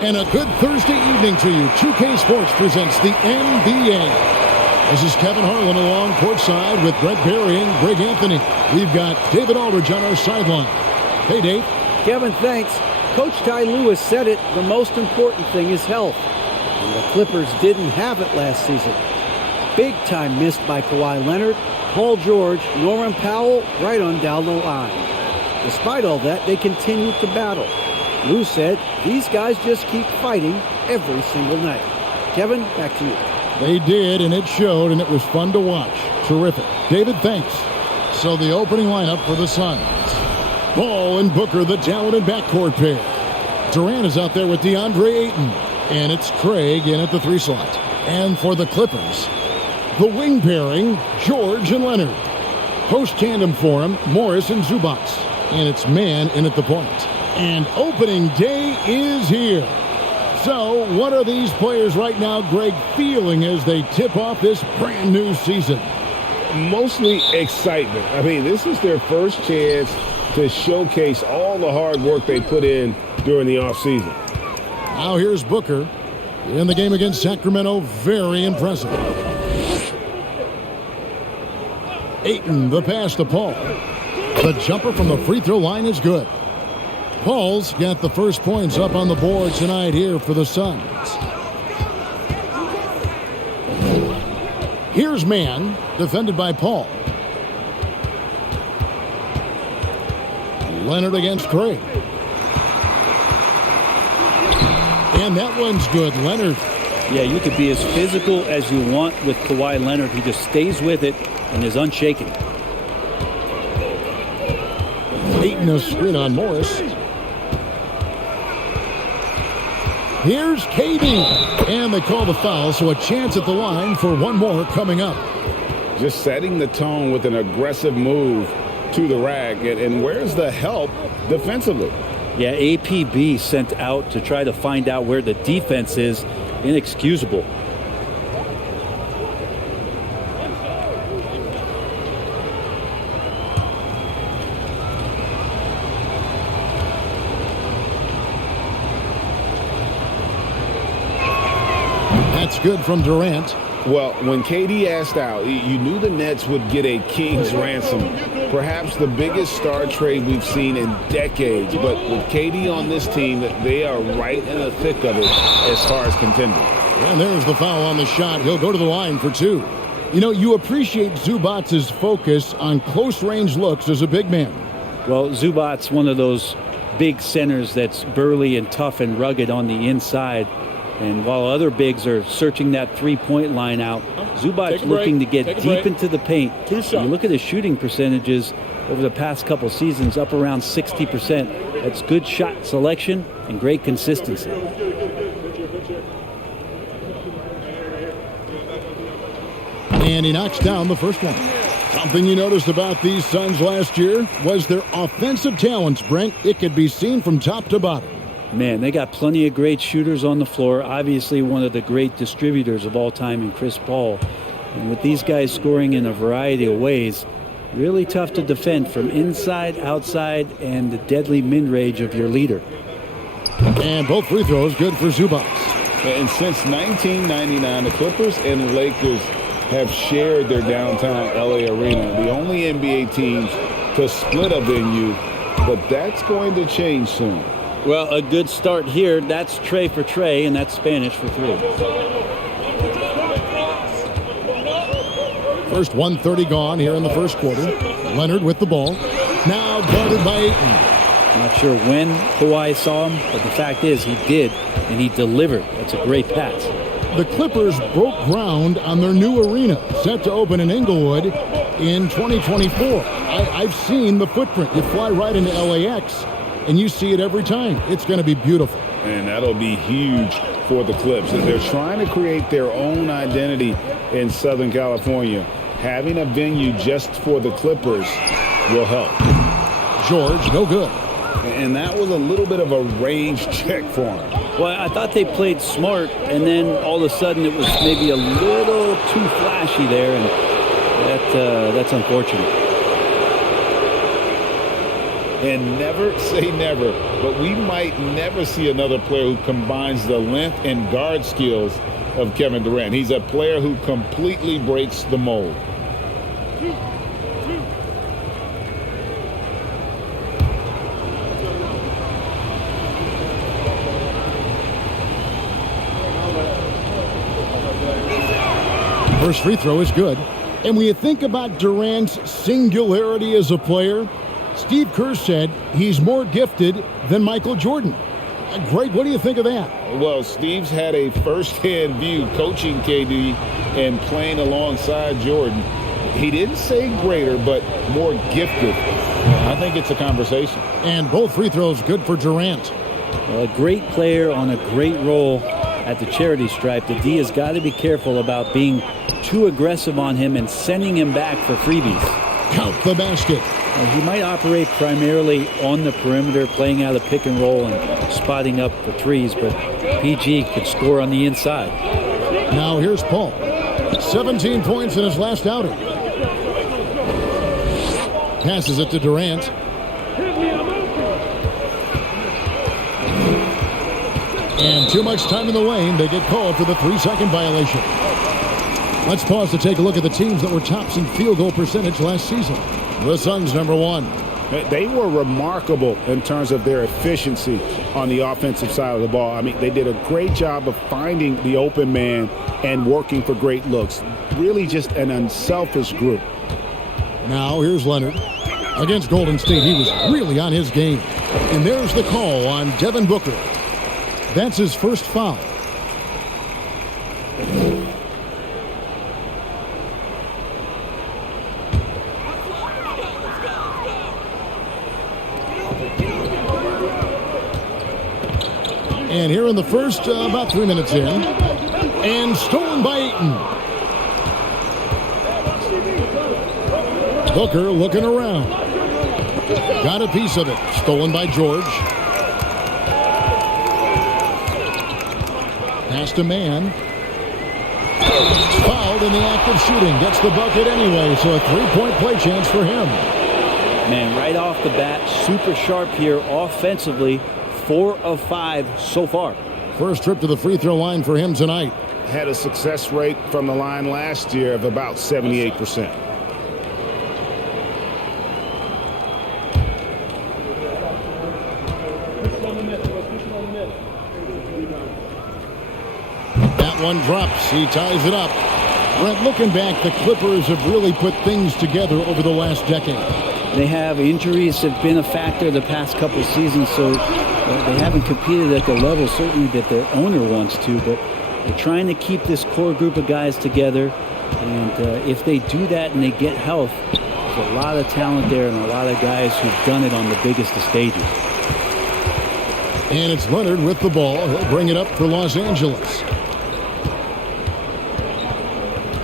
And a good Thursday evening to you. 2K Sports presents the NBA. This is Kevin Harlan along courtside with Brett Berry and Greg Anthony. We've got David Aldridge on our sideline. Hey, Dave. Kevin, thanks. Coach Ty Lewis said it. The most important thing is health. And the Clippers didn't have it last season. Big time missed by Kawhi Leonard, Paul George, Norman Powell right on down the line. Despite all that, they continued to battle. Lou said these guys just keep fighting every single night. Kevin, back to you. They did, and it showed, and it was fun to watch. Terrific. David, thanks. So the opening lineup for the Suns. Ball and Booker, the talented backcourt pair. Durant is out there with DeAndre Ayton. And it's Craig in at the 3 slot. And for the Clippers, the wing pairing, George and Leonard. Post tandem for him, Morris and Zubac. And it's Mann in at the point. And opening day is here. So what are these players right now, Greg, feeling as they tip off this brand new season? Mostly excitement. I mean, this is their first chance to showcase all the hard work they put in during the offseason. Now here's Booker in the game against Sacramento. Very impressive. Ayton, the pass to Paul. The jumper from the free throw line is good. Paul's got the first points up on the board tonight here for the Suns. Here's Mann, defended by Paul. Leonard against Craig. And that one's good. Leonard. Yeah, you could be as physical as you want with Kawhi Leonard. He just stays with it and is unshaken. Ayton a screen on Morris. Here's KD. And they call the foul, so a chance at the line for one more coming up. Just setting the tone with an aggressive move to the rack. And where's the help defensively? Yeah, APB sent out to try to find out where the defense is. Inexcusable. That's good from Durant. Well, when KD asked out, you knew the Nets would get a king's ransom. Perhaps the biggest star trade we've seen in decades. But with KD on this team, they are right in the thick of it as far as contending. And there's the foul on the shot. He'll go to the line for 2. You know, you appreciate Zubac's focus on close-range looks as a big man. Well, Zubac's one of those big centers that's burly and tough and rugged on the inside. And while other bigs are searching that three-point line out, Zubac's looking to get deep into the paint. You look at his shooting percentages over the past couple seasons, up around 60%. That's good shot selection and great consistency. And he knocks down the first one. Something you noticed about these Suns last year was their offensive talents, Brent. It could be seen from top to bottom. Man, they got plenty of great shooters on the floor. Obviously, one of the great distributors of all time in Chris Paul. And with these guys scoring in a variety of ways, really tough to defend from inside, outside, and the deadly mid-range of your leader. And both free throws good for Zubac. And since 1999, the Clippers and Lakers have shared their downtown LA arena. The only NBA teams to split a venue, but that's going to change soon. Well, a good start here. That's Trey for Trey, and that's Spanish for 3. First 1:30 gone here in the first quarter. Leonard with the ball. Now guarded by Ayton. Not sure when Kawhi saw him, but the fact is he did, and he delivered. That's a great pass. The Clippers broke ground on their new arena, set to open in Inglewood in 2024. I've seen the footprint. You fly right into LAX. And you see it every time. It's going to be beautiful. And that'll be huge for the Clips. And they're trying to create their own identity in Southern California. Having a venue just for the Clippers will help. George, no good. And that was a little bit of a range check for him. Well, I thought they played smart, and then all of a sudden it was maybe a little too flashy there, and that's unfortunate. And never say never, but we might never see another player who combines the length and guard skills of Kevin Durant. He's a player who completely breaks the mold. First free throw is good. And when you think about Durant's singularity as a player, Steve Kerr said he's more gifted than Michael Jordan. Greg, what do you think of that? Well, Steve's had a first-hand view coaching KD and playing alongside Jordan. He didn't say greater, but more gifted. I think it's a conversation. And both free throws good for Durant. Well, a great player on a great role at the charity stripe. The D has got to be careful about being too aggressive on him and sending him back for freebies. Count the basket. He might operate primarily on the perimeter, playing out of pick and roll and spotting up for threes, but PG could score on the inside. Now here's Paul. 17 points in his last outing. Passes it to Durant. And too much time in the lane. They get called for the 3-second violation. Let's pause to take a look at the teams that were tops in field goal percentage last season. The Suns, number 1. They were remarkable in terms of their efficiency on the offensive side of the ball. I mean, they did a great job of finding the open man and working for great looks. Really just an unselfish group. Now here's Leonard. Against Golden State, he was really on his game. And there's the call on Devin Booker. That's his first foul. And here in the first, about 3 minutes in. And stolen by Ayton. Booker looking around. Got a piece of it. Stolen by George. Past a man. Fouled in the act of shooting. Gets the bucket anyway, so a 3-point play chance for him. Man, right off the bat, super sharp here offensively. 4 of 5 so far. First trip to the free throw line for him tonight. Had a success rate from the line last year of about 78%. That one drops. He ties it up. Brent, looking back, the Clippers have really put things together over the last decade. They have. Injuries have been a factor the past couple of seasons, so they haven't competed at the level certainly that their owner wants to, but they're trying to keep this core group of guys together. And if they do that and they get health, there's a lot of talent there and a lot of guys who've done it on the biggest of stages. And it's Leonard with the ball. He'll bring it up for Los Angeles.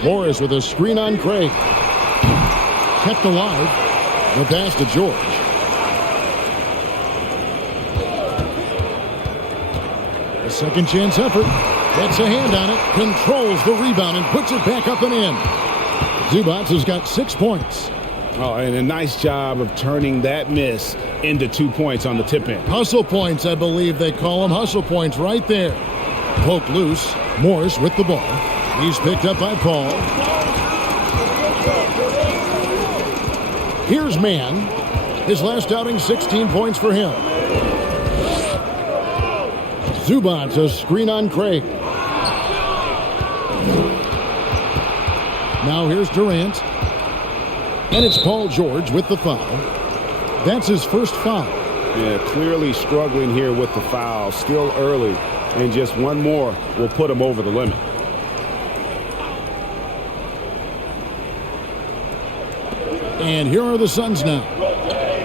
Morris with a screen on Craig. Kept alive. The pass to George. A second chance effort. Gets a hand on it. Controls the rebound and puts it back up and in. Zubac has got 6 points. Oh, and a nice job of turning that miss into 2 points on the tip in. Hustle points, I believe they call them. Hustle points right there. Poke loose. Morris with the ball. He's picked up by Paul. Here's Mann. His last outing, 16 points for him. Zubac, a screen on Craig. Now here's Durant. And it's Paul George with the foul. That's his first foul. Yeah, clearly struggling here with the foul. Still early. And just one more will put him over the limit. And here are the Suns now,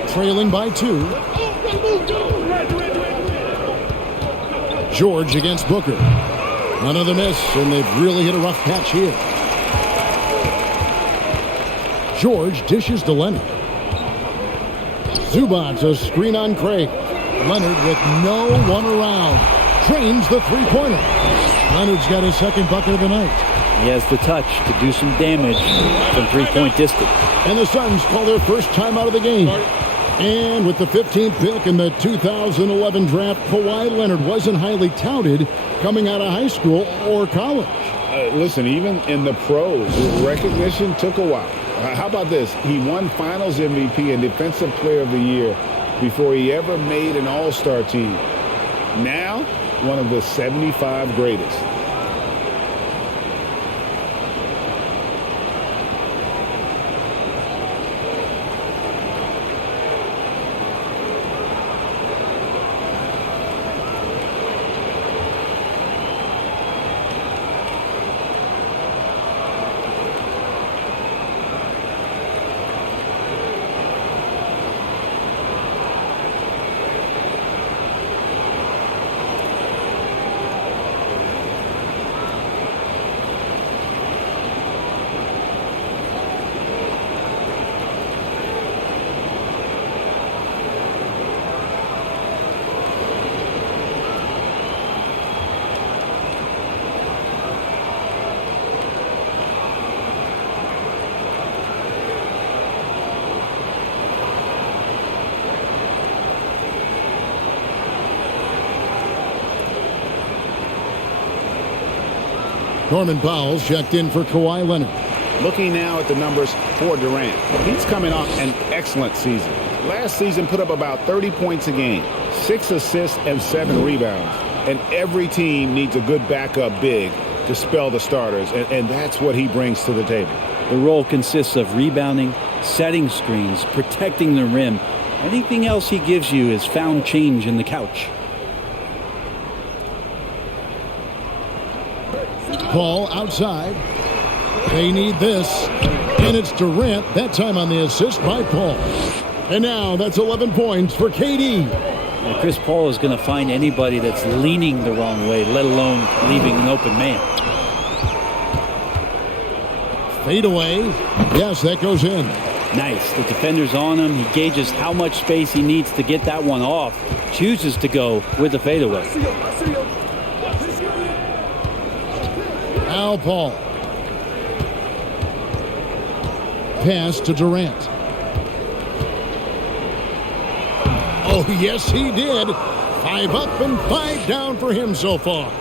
trailing by 2. George against Booker. Another miss, and they've really hit a rough patch here. George dishes to Leonard. Zubac, a screen on Craig. Leonard with no one around. Trains the three-pointer. Leonard's got his second bucket of the night. He has the touch to do some damage from 3-point distance. And the Suns call their first time out of the game. And with the 15th pick in the 2011 draft, Kawhi Leonard wasn't highly touted coming out of high school or college. Listen, even in the pros, recognition took a while. How about this? He won Finals MVP and Defensive Player of the Year before he ever made an All-Star team. Now, one of the 75 greatest. Norman Powell checked in for Kawhi Leonard. Looking now at the numbers for Durant. He's coming off an excellent season. Last season put up about 30 points a game, 6 assists and 7 rebounds. And every team needs a good backup big to spell the starters, and that's what he brings to the table. The role consists of rebounding, setting screens, protecting the rim. Anything else he gives you is found change in the couch. Paul outside. They need this. And it's Durant, that time on the assist by Paul. And now that's 11 points for KD. Now, Chris Paul is going to find anybody that's leaning the wrong way, let alone leaving an open man. Fade away. Yes, that goes in. Nice. The defender's on him. He gauges how much space he needs to get that one off. Chooses to go with the fadeaway. Now Paul. Pass to Durant. Oh, yes, he did. 5 up and 5 down for him so far.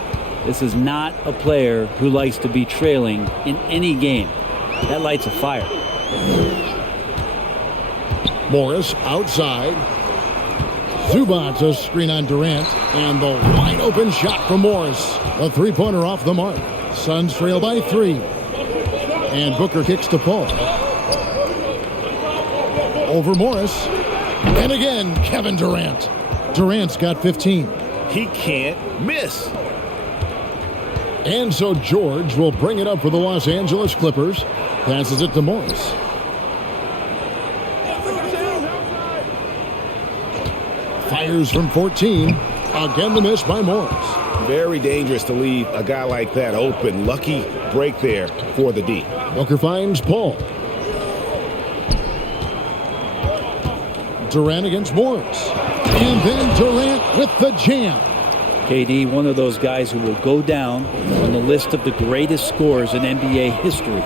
This is not a player who likes to be trailing in any game. That lights a fire. Morris outside. Zubac a screen on Durant. And the wide open shot from Morris. A three-pointer off the mark. Suns trail by 3. And Booker kicks to Paul. Over Morris. And again, Kevin Durant. Durant's got 15. He can't miss. And so George will bring it up for the Los Angeles Clippers. Passes it to Morris. Fires from 14. Again the miss by Morris. Very dangerous to leave a guy like that open. Lucky break there for the D. Booker finds Paul. Durant against Morris. And then Durant with the jam. KD, one of those guys who will go down on the list of the greatest scorers in NBA history.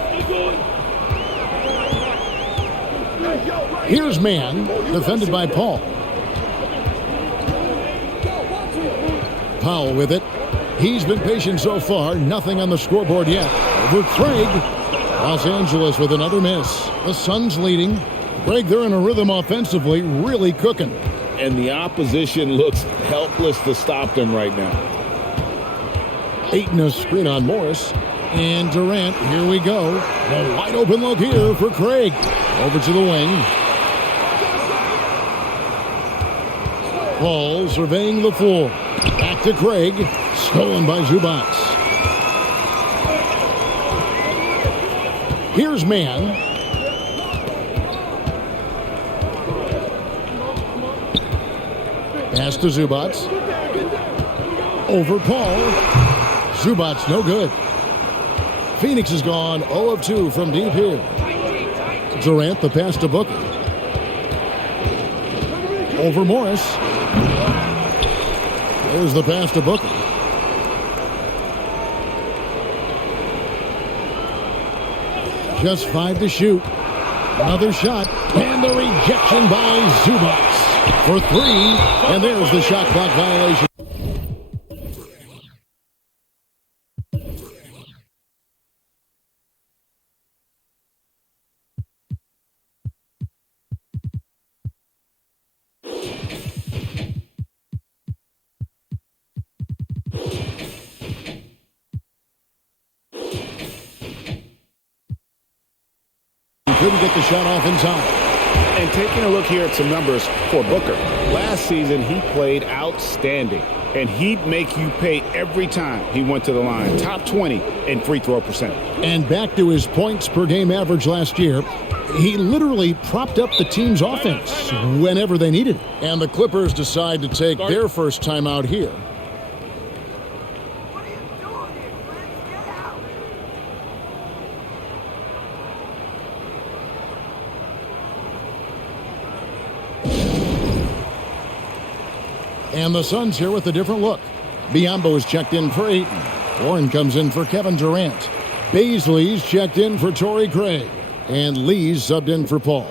Here's man, defended by Paul. Powell with it. He's been patient so far. Nothing on the scoreboard yet. Over Craig. Los Angeles with another miss. The Suns leading. Craig, they're in a rhythm offensively, really cooking. And the opposition looks helpless to stop them right now. Ayton a screen on Morris. And Durant, here we go. A wide open look here for Craig. Over to the wing. Paul surveying the floor. Back to Craig. Stolen by Zubac. Here's man. Pass to Zubac. Over Paul. Zubac no good. Phoenix is gone 0 of 2 from deep here. Durant the pass to Booker. Over Morris. There's the pass to Booker. Just 5 to shoot. Another shot, and the rejection by Zubac for three, and there's the shot clock violation. Couldn't get the shot off in time. And taking a look here at some numbers for Booker. Last season, he played outstanding, and he'd make you pay every time he went to the line. Top 20 in free throw percentage. And back to his points per game average last year, he literally propped up the team's offense whenever they needed it. And the Clippers decide to take their first time out here. And the Suns here with a different look. Biyombo is checked in for Ayton. Warren comes in for Kevin Durant. Baisley's checked in for Torrey Craig. And Lee's subbed in for Paul.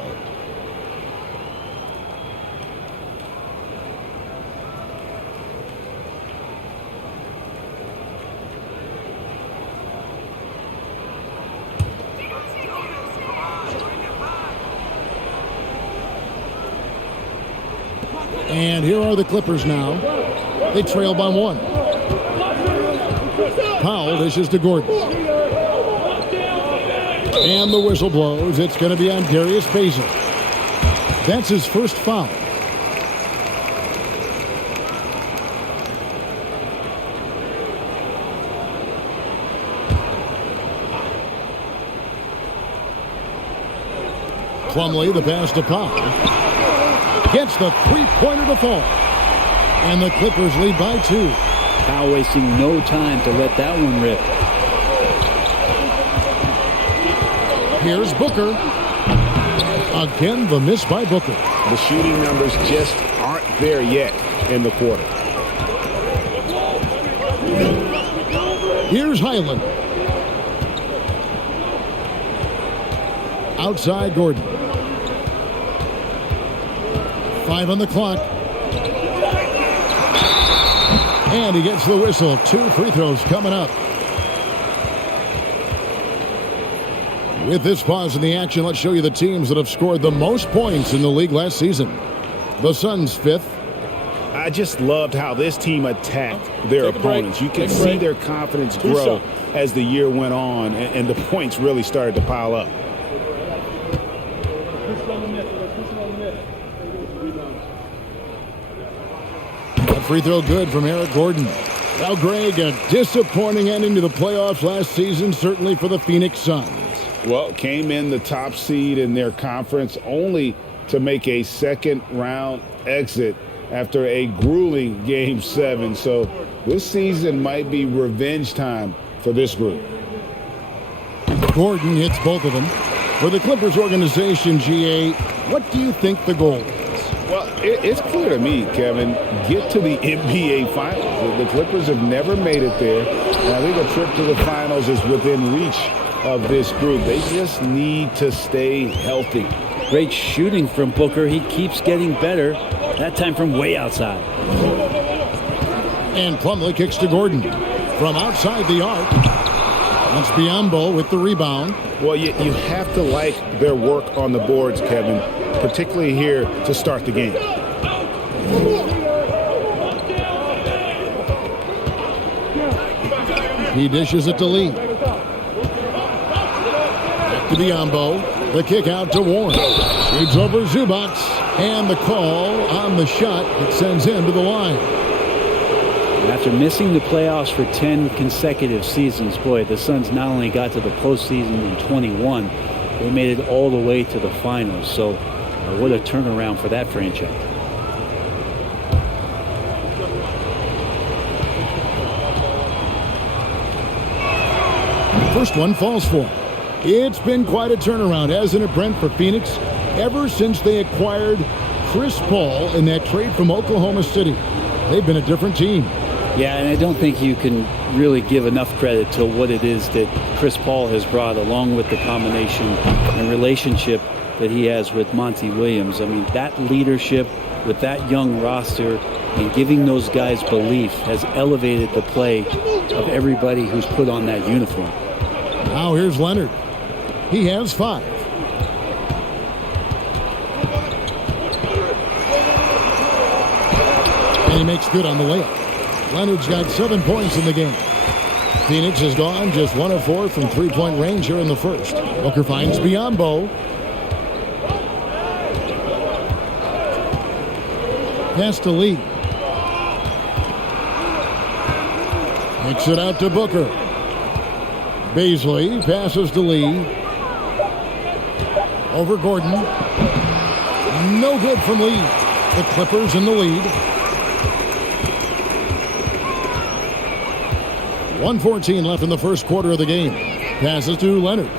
And here are the Clippers now. They trail by one. Powell dishes to Gordon. And the whistle blows. It's going to be on Darius Baisley. That's his first foul. Plumlee, the pass to Powell. Gets the three-pointer to fall. And the Clippers lead by 2. Powell wasting no time to let that one rip. Here's Booker. Again, the miss by Booker. The shooting numbers just aren't there yet in the quarter. Here's Highland. Outside Gordon. 5 on the clock. And he gets the whistle. 2 free throws coming up. With this pause in the action, let's show you the teams that have scored the most points in the league last season. The Suns 5th. I just loved how this team attacked their opponents. You can see their confidence grow as the year went on, and the points really started to pile up. A free throw good from Eric Gordon. Now, Greg, a disappointing ending to the playoffs last season, certainly for the Phoenix Suns. Well, came in the top seed in their conference only to make a second-round exit after a grueling Game 7. So this season might be revenge time for this group. Gordon hits both of them. For the Clippers organization, GA, what do you think the goal is? Well, it's clear to me, Kevin, get to the NBA Finals. The Clippers have never made it there, and I think a trip to the Finals is within reach of this group. They just need to stay healthy. Great shooting from Booker. He keeps getting better, that time from way outside. And Plumlee kicks to Gordon from outside the arc. That's Biyombo with the rebound. Well, you have to like their work on the boards, Kevin, particularly here to start the game. He dishes it to Lee. Back to Biyombo. The kick out to Warren. Shoots over Zubac. And the call on the shot that sends him to the line. After missing the playoffs for 10 consecutive seasons, boy, the Suns not only got to the postseason in 21, they made it all the way to the finals. So what a turnaround for that franchise. First one falls for him. It's been quite a turnaround, hasn't it, Brent, for Phoenix? Ever since they acquired Chris Paul in that trade from Oklahoma City, they've been a different team. Yeah, and I don't think you can really give enough credit to what it is that Chris Paul has brought, along with the combination and relationship that he has with Monty Williams. I mean, that leadership with that young roster and giving those guys belief has elevated the play of everybody who's put on that uniform. Now here's Leonard. He has 5. And he makes good on the layup. Leonard's got 7 points in the game. Phoenix has gone just 1 of 4 from three-point range here in the first. Booker finds Biyombo. Pass to Lee. Kicks it out to Booker. Beasley passes to Lee. Over Gordon. No good from Lee. The Clippers in the lead. 1:14 left in the first quarter of the game. Passes to Leonard.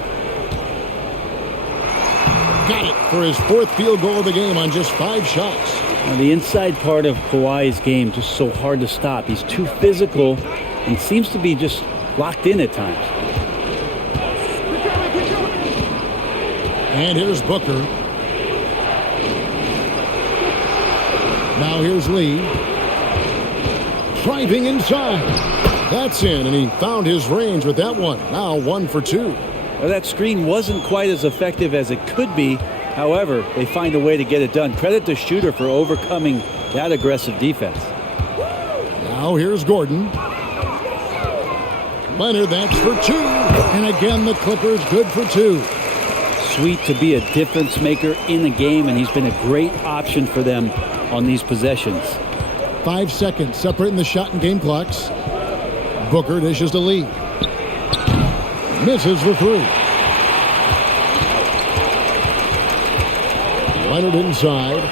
Got it for his 4th field goal of the game on just 5 shots. Now, the inside part of Kawhi's game just so hard to stop. He's too physical and seems to be just locked in at times. And here's Booker. Now here's Lee. Driving inside. That's in, and he found his range with that one. Now 1 for 2. Well, that screen wasn't quite as effective as it could be. However, they find a way to get it done. Credit the shooter for overcoming that aggressive defense. Now here's Gordon. Leonard, that's for 2. And again, the Clippers good for 2. Sweet to be a difference maker in the game, and he's been a great option for them on these possessions. 5 seconds separating the shot and game clocks. Booker dishes to Lee. Misses for 3. Leonard inside.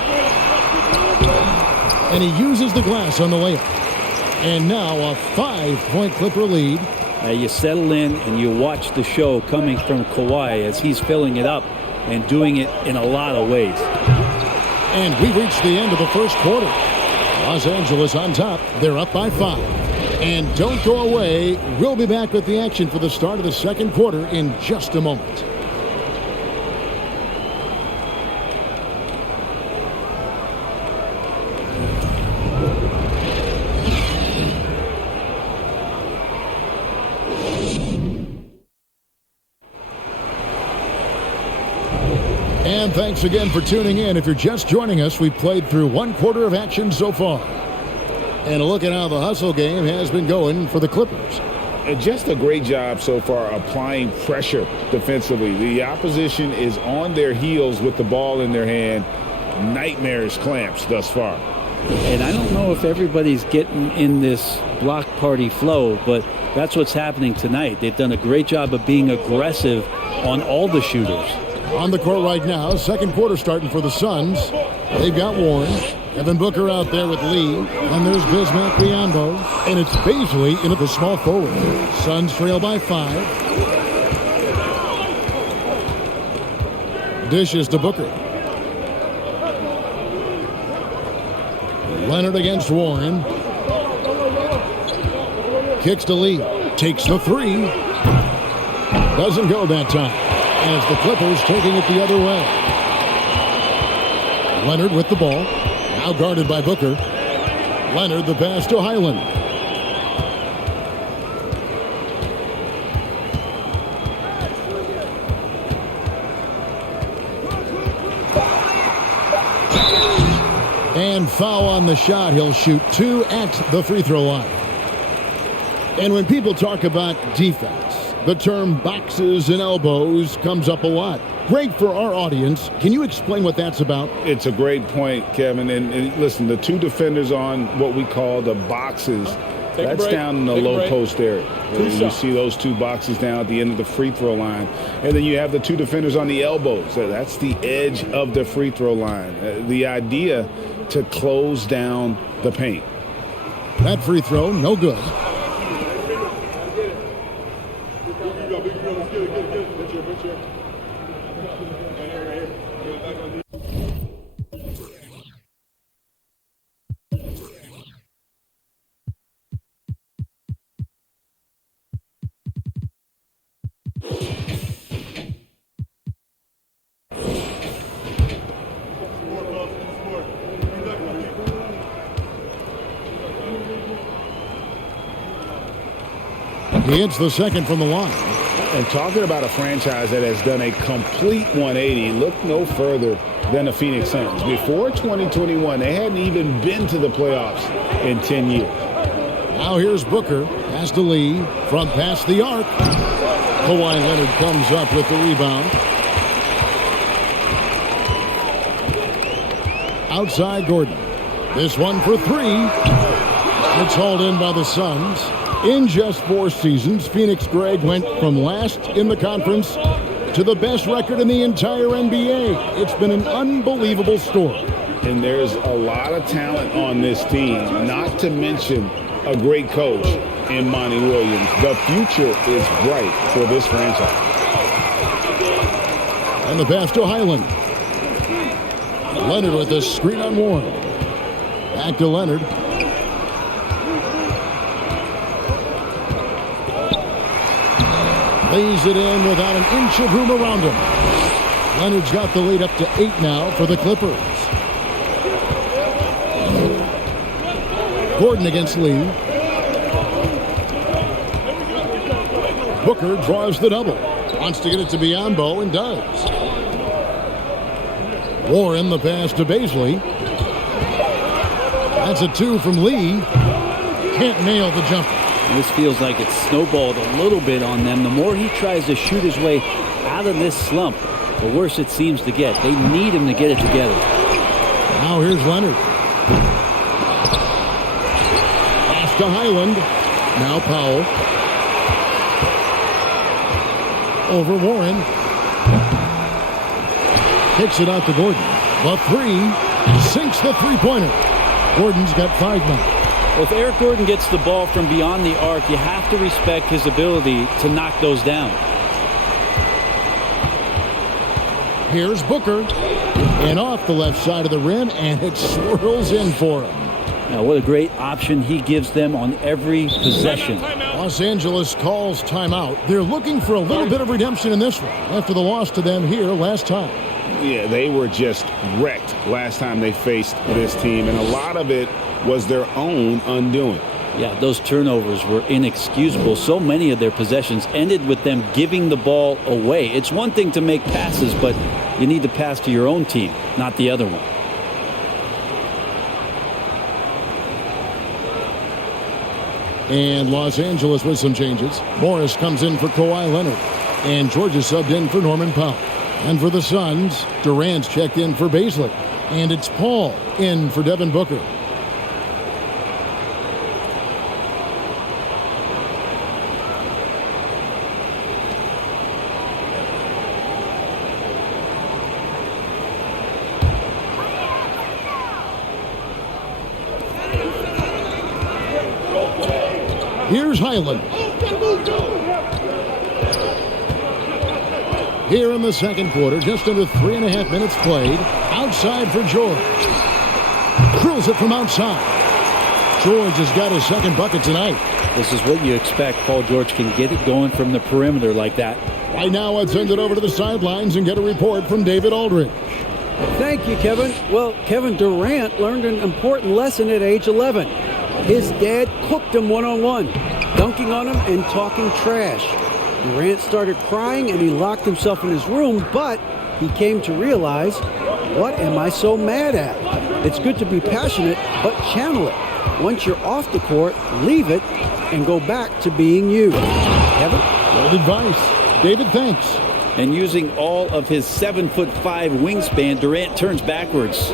And he uses the glass on the layup. And now a 5-point Clipper lead. You settle in and you watch the show coming from Kawhi as he's filling it up and doing it in a lot of ways. And we've reached the end of the first quarter. Los Angeles on top. They're up by 5. And don't go away. We'll be back with the action for the start of the second quarter in just a moment. And thanks again for tuning in. If you're just joining us, we've played through 1 quarter of action so far. And a look at how the hustle game has been going for the Clippers. Just a great job so far applying pressure defensively. The opposition is on their heels with the ball in their hand. Nightmarish clamps thus far. And I don't know if everybody's getting in this block party flow, but that's what's happening tonight. They've done a great job of being aggressive on all the shooters. On the court right now, second quarter starting for the Suns. They've got Warren. Devin Booker out there with Lee. And there's Bismack Biyombo. And it's Beasley into the small forward. Suns trail by 5. Dishes to Booker. Leonard against Warren. Kicks to Lee. Takes the 3. Doesn't go that time. As the Clippers taking it the other way. Leonard with the ball. Now guarded by Booker. Leonard the pass to Highland. And foul on the shot. He'll shoot 2 at the free throw line. And when people talk about defense, the term boxes and elbows comes up a lot. Great for our audience. Can you explain what that's about? It's a great point, Kevin. And listen, the 2 defenders on what we call the boxes, that's down in the low post area. You see those 2 boxes down at the end of the free throw line. And then you have the 2 defenders on the elbows. That's the edge of the free throw line. The idea to close down the paint. That free throw, no good. He hits the second from the line. And talking about a franchise that has done a complete 180, look no further than the Phoenix Suns. Before 2021, they hadn't even been to the playoffs in 10 years. Now here's Booker. Pass to Lee. From past the arc. Kawhi Leonard comes up with the rebound. Outside Gordon. This one for three. It's hauled in by the Suns. In just 4 seasons, Phoenix Greg went from last in the conference to the best record in the entire NBA. It's been an unbelievable story. And there's a lot of talent on this team, not to mention a great coach in Monty Williams. The future is bright for this franchise. And the pass to Highland. Leonard with the screen on Warren. Back to Leonard. Lays it in without an inch of room around him. Leonard's got the lead up to 8 now for the Clippers. Gordon against Lee. Booker draws the double. Wants to get it to Biyombo and does. Warren the pass to Bazley. That's a 2 from Lee. Can't nail the jumper. This feels like it's snowballed a little bit on them. The more he tries to shoot his way out of this slump, the worse it seems to get. They need him to get it together. Now here's Leonard. Pass to Highland. Now Powell. Over Warren. Kicks it out to Gordon. The 3 sinks the three-pointer. Gordon's got 5 now. Well, if Eric Gordon gets the ball from beyond the arc, you have to respect his ability to knock those down. Here's Booker. And off the left side of the rim, and it swirls in for him. Now, what a great option he gives them on every possession. Los Angeles calls timeout. They're looking for a little bit of redemption in this one after the loss to them here last time. Yeah, they were just wrecked last time they faced this team, and a lot of it was their own undoing. Yeah, those turnovers were inexcusable. So many of their possessions ended with them giving the ball away. It's one thing to make passes, but you need to pass to your own team, not the other one. And Los Angeles with some changes. Morris comes in for Kawhi Leonard. And George is subbed in for Norman Powell. And for the Suns, Durant's checked in for Bazley. And it's Paul in for Devin Booker. Here's Highland. Here in the second quarter, just under 3.5 minutes played. Outside for George. Drills it from outside. George has got his second bucket tonight. This is what you expect. Paul George can get it going from the perimeter like that. Right now, let's send it over to the sidelines and get a report from David Aldridge. Thank you, Kevin. Well, Kevin Durant learned an important lesson at age 11. His dad cooked him one-on-one, dunking on him and talking trash. Durant started crying and he locked himself in his room, but he came to realize, what am I so mad at? It's good to be passionate, but channel it. Once you're off the court, leave it and go back to being you. Kevin? Good advice. David, thanks. And using all of his 7'5" wingspan, Durant turns backwards.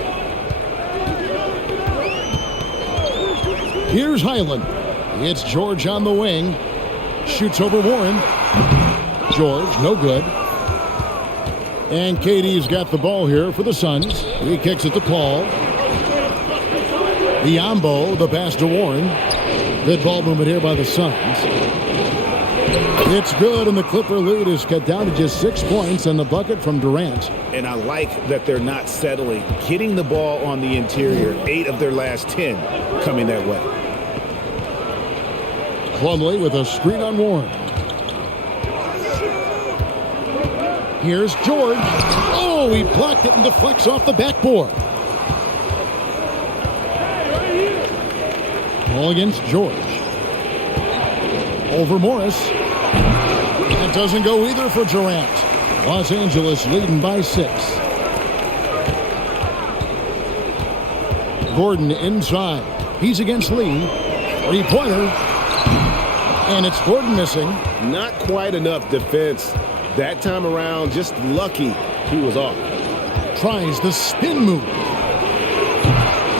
Here's Highland. It's George on the wing. Shoots over Warren. George, no good. And KD's got the ball here for the Suns. He kicks it to Paul. Biyombo, the pass to Warren. Good ball movement here by the Suns. It's good, and the Clipper lead is cut down to just 6 points, and the bucket from Durant. And I like that they're not settling. Getting the ball on the interior, 8 of their last 10 coming that way. Plumlee with a screen on Warren. Here's George. Oh, he blocked it and deflects off the backboard. Ball against George. Over Morris. That doesn't go either for Durant. Los Angeles leading by 6. Gordon inside. He's against Lee. Three-pointer. And it's Gordon missing. Not quite enough defense that time around. Just lucky he was off. Tries the spin move.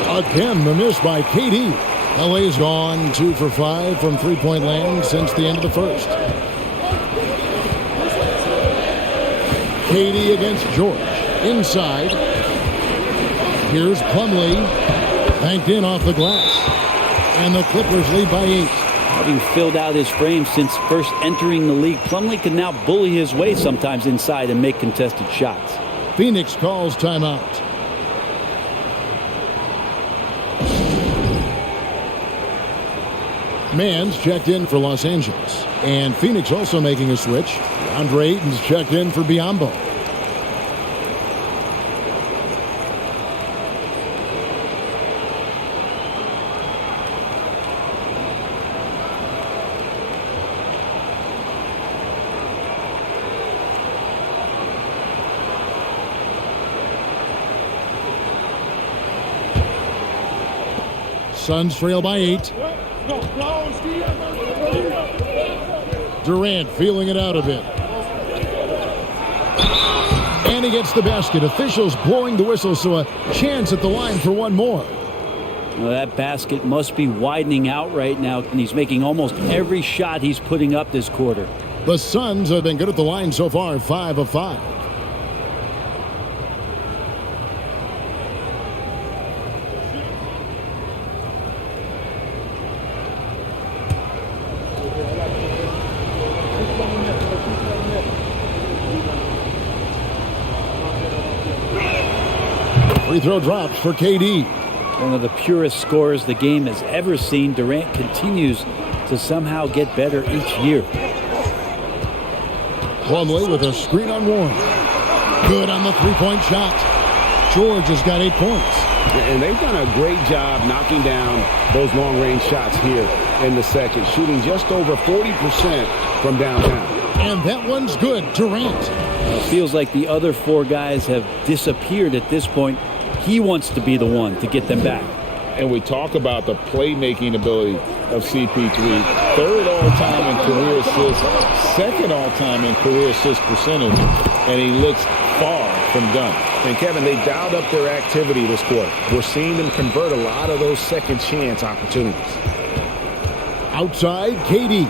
Again, the miss by KD. LA's gone 2 for 5 from three-point land since the end of the first. KD against George. Inside. Here's Plumlee. Banked in off the glass. And the Clippers lead by 8. Having filled out his frame since first entering the league, Plumlee can now bully his way sometimes inside and make contested shots. Phoenix calls timeout. Mann's checked in for Los Angeles. And Phoenix also making a switch. Andre Ayton's checked in for Biyombo. Suns trail by 8. Durant feeling it out a bit. And he gets the basket. Officials blowing the whistle, so a chance at the line for one more. Well, that basket must be widening out right now, and he's making almost every shot he's putting up this quarter. The Suns have been good at the line so far, 5 of 5. Free throw drops for KD. One of the purest scorers the game has ever seen. Durant continues to somehow get better each year. Plumlee with a screen on Warren. Good on the three-point shot. George has got 8 points. And they've done a great job knocking down those long-range shots here in the second, shooting just over 40% from downtown. And that one's good. Durant. It feels like the other 4 guys have disappeared at this point. He wants to be the one to get them back. And we talk about the playmaking ability of CP3. 3rd all-time in career assists, 2nd all-time in career assist percentage, and he looks far from done. And Kevin, they dialed up their activity this quarter. We're seeing them convert a lot of those second chance opportunities. Outside, KD.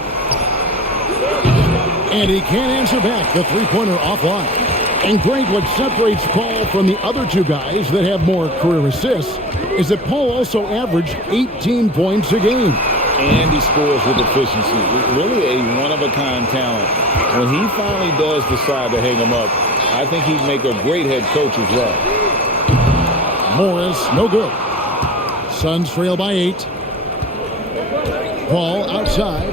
And he can't answer back. The three-pointer offline. And great, what separates Paul from the other 2 guys that have more career assists is that Paul also averaged 18 points a game. And he scores with efficiency. Really a one-of-a-kind talent. When he finally does decide to hang him up, I think he'd make a great head coach as well. Morris, no good. Suns trail by 8. Paul outside.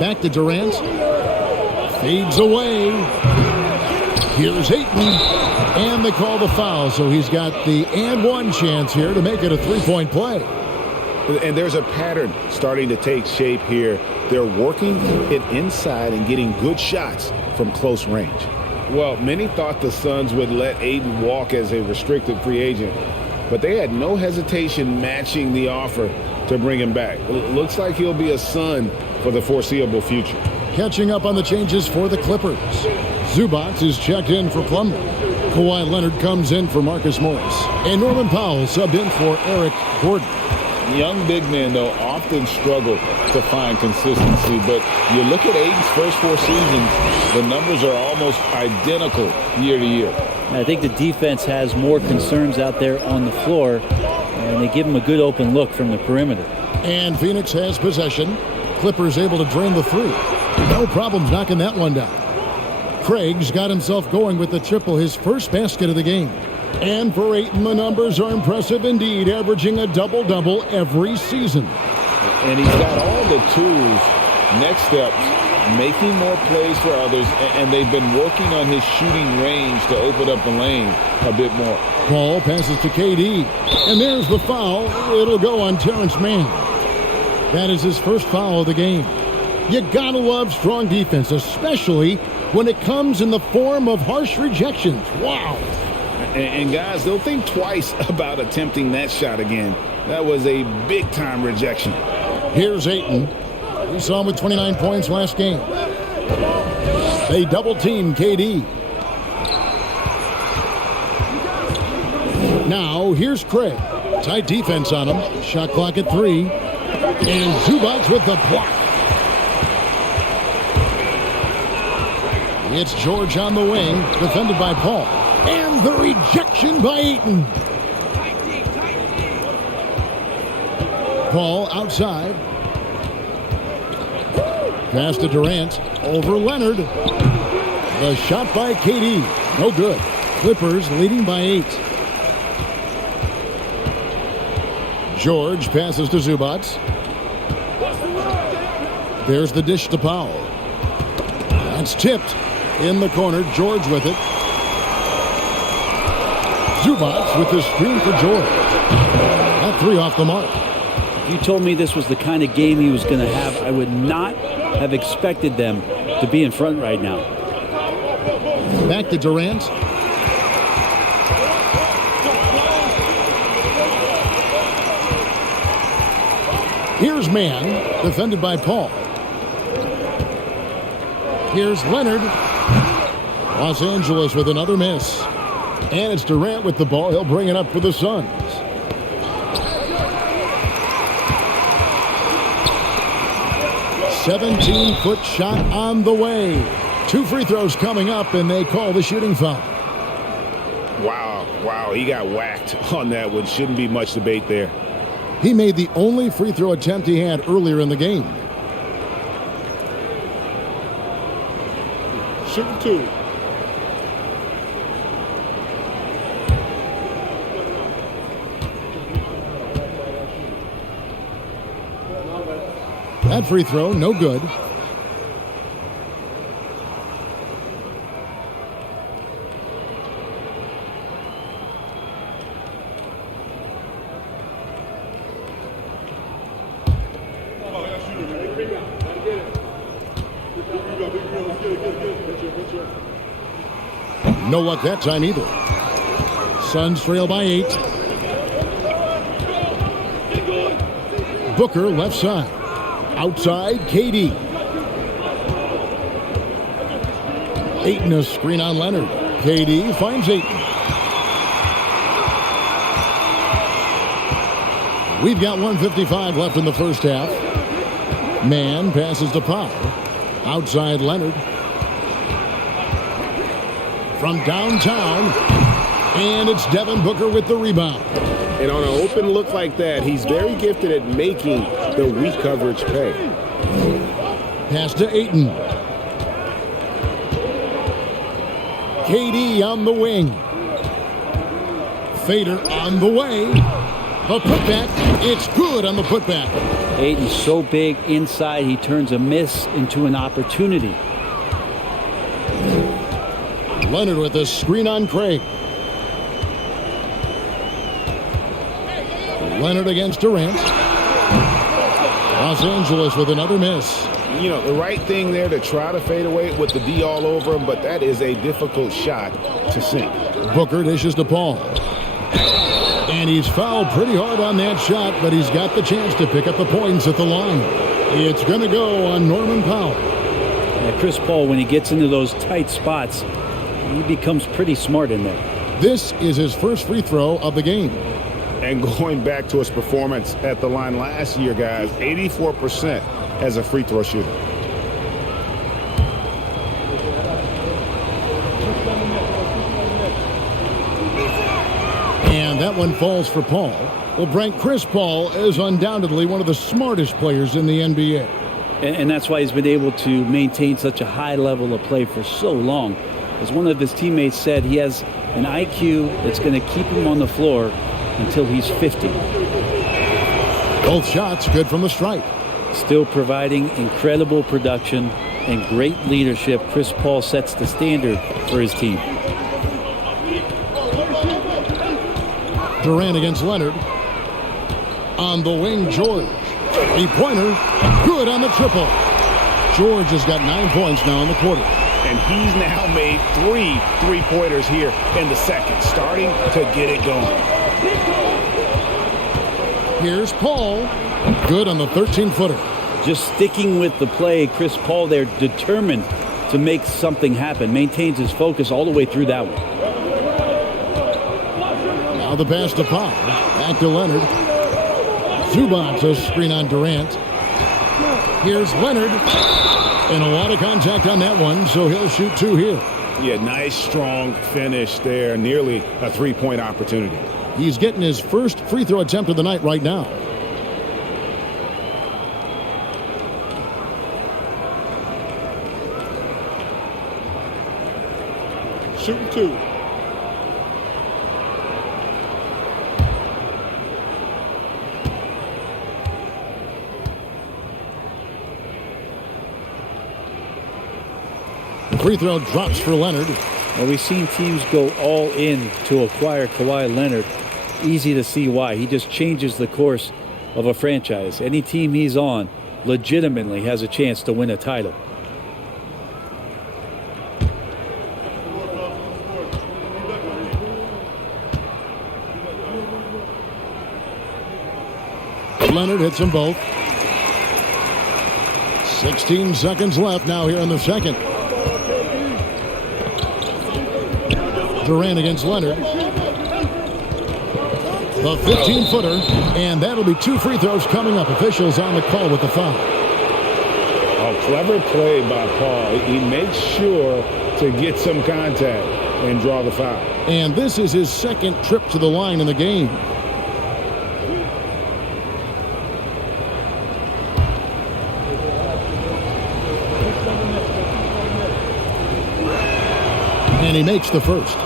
Back to Durant. Fades away. Here's Ayton. And they call the foul, so he's got the and one chance here to make it a three-point play. And there's a pattern starting to take shape here. They're working it inside and getting good shots from close range. Well, many thought the Suns would let Ayton walk as a restricted free agent, but they had no hesitation matching the offer to bring him back. It looks like he'll be a Sun for the foreseeable future. Catching up on the changes for the Clippers. Zubac is checked in for Plumlee. Kawhi Leonard comes in for Marcus Morris. And Norman Powell subbed in for Eric Gordon. Young big men, though, often struggle to find consistency. But you look at Ayton's first 4 seasons, the numbers are almost identical year to year. I think the defense has more concerns out there on the floor, and they give him a good open look from the perimeter. And Phoenix has possession. Clippers able to drain the 3. No problems knocking that one down. Craig's got himself going with the triple, his first basket of the game. And for Ayton, the numbers are impressive indeed, averaging a double-double every season. And he's got all the tools, next steps, making more plays for others, and they've been working on his shooting range to open up the lane a bit more. Paul passes to KD, and there's the foul. It'll go on Terrence Mann. That is his first foul of the game. You gotta love strong defense, especially when it comes in the form of harsh rejections. Wow. And guys, they'll think twice about attempting that shot again. That was a big-time rejection. Here's Ayton. We saw him with 29 points last game. They double-team KD. Now, here's Craig. Tight defense on him. Shot clock at 3. And Zubac with the block. It's George on the wing, defended by Paul. And the rejection by Ayton. Paul outside. Pass to Durant. Over Leonard. The shot by KD. No good. Clippers leading by 8. George passes to Zubac. There's the dish to Powell. That's tipped in the corner. George with it. Zubac with the screen for George. That 3 off the mark. If you told me this was the kind of game he was going to have, I would not have expected them to be in front right now. Back to Durant. Here's Mann, defended by Paul. Here's Leonard. Los Angeles with another miss. And it's Durant with the ball. He'll bring it up for the Suns. "17-foot shot on the way." 2 free throws coming up, and they call the shooting foul. Wow, he got whacked on that one. Shouldn't be much debate there. He made the only free throw attempt he had earlier in the game. Shooting 2. That free throw, no good. No luck that time either. Suns trail by 8. Booker left side. Outside, KD. Ayton a screen on Leonard. KD finds Ayton. We've got 1:55 left in the first half. Mann passes to Powell. Outside Leonard. From downtown. And it's Devin Booker with the rebound. And on an open look like that, he's very gifted at making the weak coverage pay. Pass to Ayton. KD on the wing. Fader on the way. A putback. It's good on the putback. Ayton's so big inside, he turns a miss into an opportunity. Leonard with a screen on Craig. Leonard against Durant. Los Angeles with another miss. You know, the right thing there to try to fade away with the D all over him, but that is a difficult shot to sink. Booker dishes to Paul. And he's fouled pretty hard on that shot, but he's got the chance to pick up the points at the line. It's going to go on Norman Powell. Yeah, Chris Paul, when he gets into those tight spots, he becomes pretty smart in there. This is his first free throw of the game. And going back to his performance at the line last year, guys, 84% as a free throw shooter. And that one falls for Paul. Well, Brent, Chris Paul is undoubtedly one of the smartest players in the NBA. And that's why he's been able to maintain such a high level of play for so long. As one of his teammates said, he has an IQ that's going to keep him on the floor until he's 50. Both shots good from the stripe. Still providing incredible production and great leadership. Chris Paul sets the standard for his team. Durant against Leonard. On the wing, George. Three-pointer, good on the triple. George has got 9 points now in the quarter. And he's now made 3 three-pointers here in the second, starting to get it going. Here's Paul. Good on the 13-footer. Just sticking with the play, Chris Paul there, determined to make something happen. Maintains his focus all the way through that one. Now the pass to Paul. Back to Leonard. Zubac a screen on Durant. Here's Leonard. And a lot of contact on that one, so he'll shoot 2 here. Yeah, nice, strong finish there. Nearly a three-point opportunity. He's getting his first free throw attempt of the night right now. Shooting 2. The free throw drops for Leonard. Well, we've seen teams go all in to acquire Kawhi Leonard. Easy to see why. He just changes the course of a franchise. Any team he's on legitimately has a chance to win a title. Leonard hits them both. 16 seconds left now here in the second. Durant against Leonard. The 15-footer, and that'll be 2 free throws coming up. Officials on the call with the foul. Oh, clever play by Paul. He makes sure to get some contact and draw the foul. And this is his second trip to the line in the game. And he makes the first.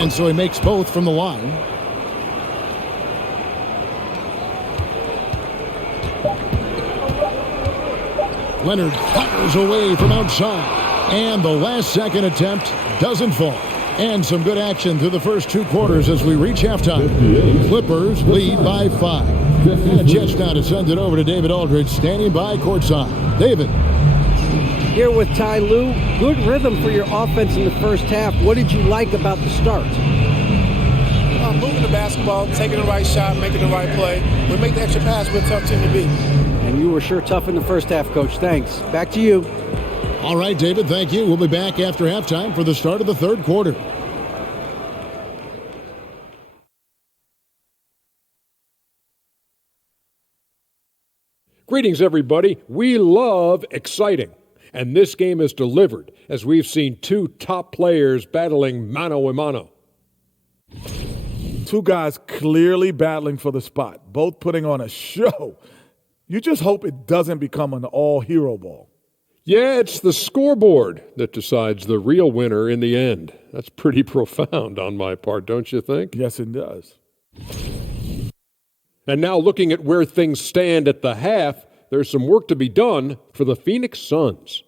And so he makes both from the line. Leonard fires away from outside. And the last second attempt doesn't fall. And some good action through the first 2 quarters as we reach halftime. Clippers lead by 5. And a chance now to send it over to David Aldridge, standing by courtside. David. Here with Ty Lue. Good rhythm for your offense in the first half. What did you like about the start? Moving the basketball, taking the right shot, making the right play. We make the extra pass, we're a tough team to beat. And you were sure tough in the first half, Coach. Thanks. Back to you. All right, David, thank you. We'll be back after halftime for the start of the third quarter. Greetings, everybody. We love exciting. And this game is delivered as we've seen 2 top players battling mano a mano. 2 guys clearly battling for the spot, both putting on a show. You just hope it doesn't become an all-hero ball. Yeah, it's the scoreboard that decides the real winner in the end. That's pretty profound on my part, don't you think? Yes, it does. And now looking at where things stand at the half, there's some work to be done for the Phoenix Suns.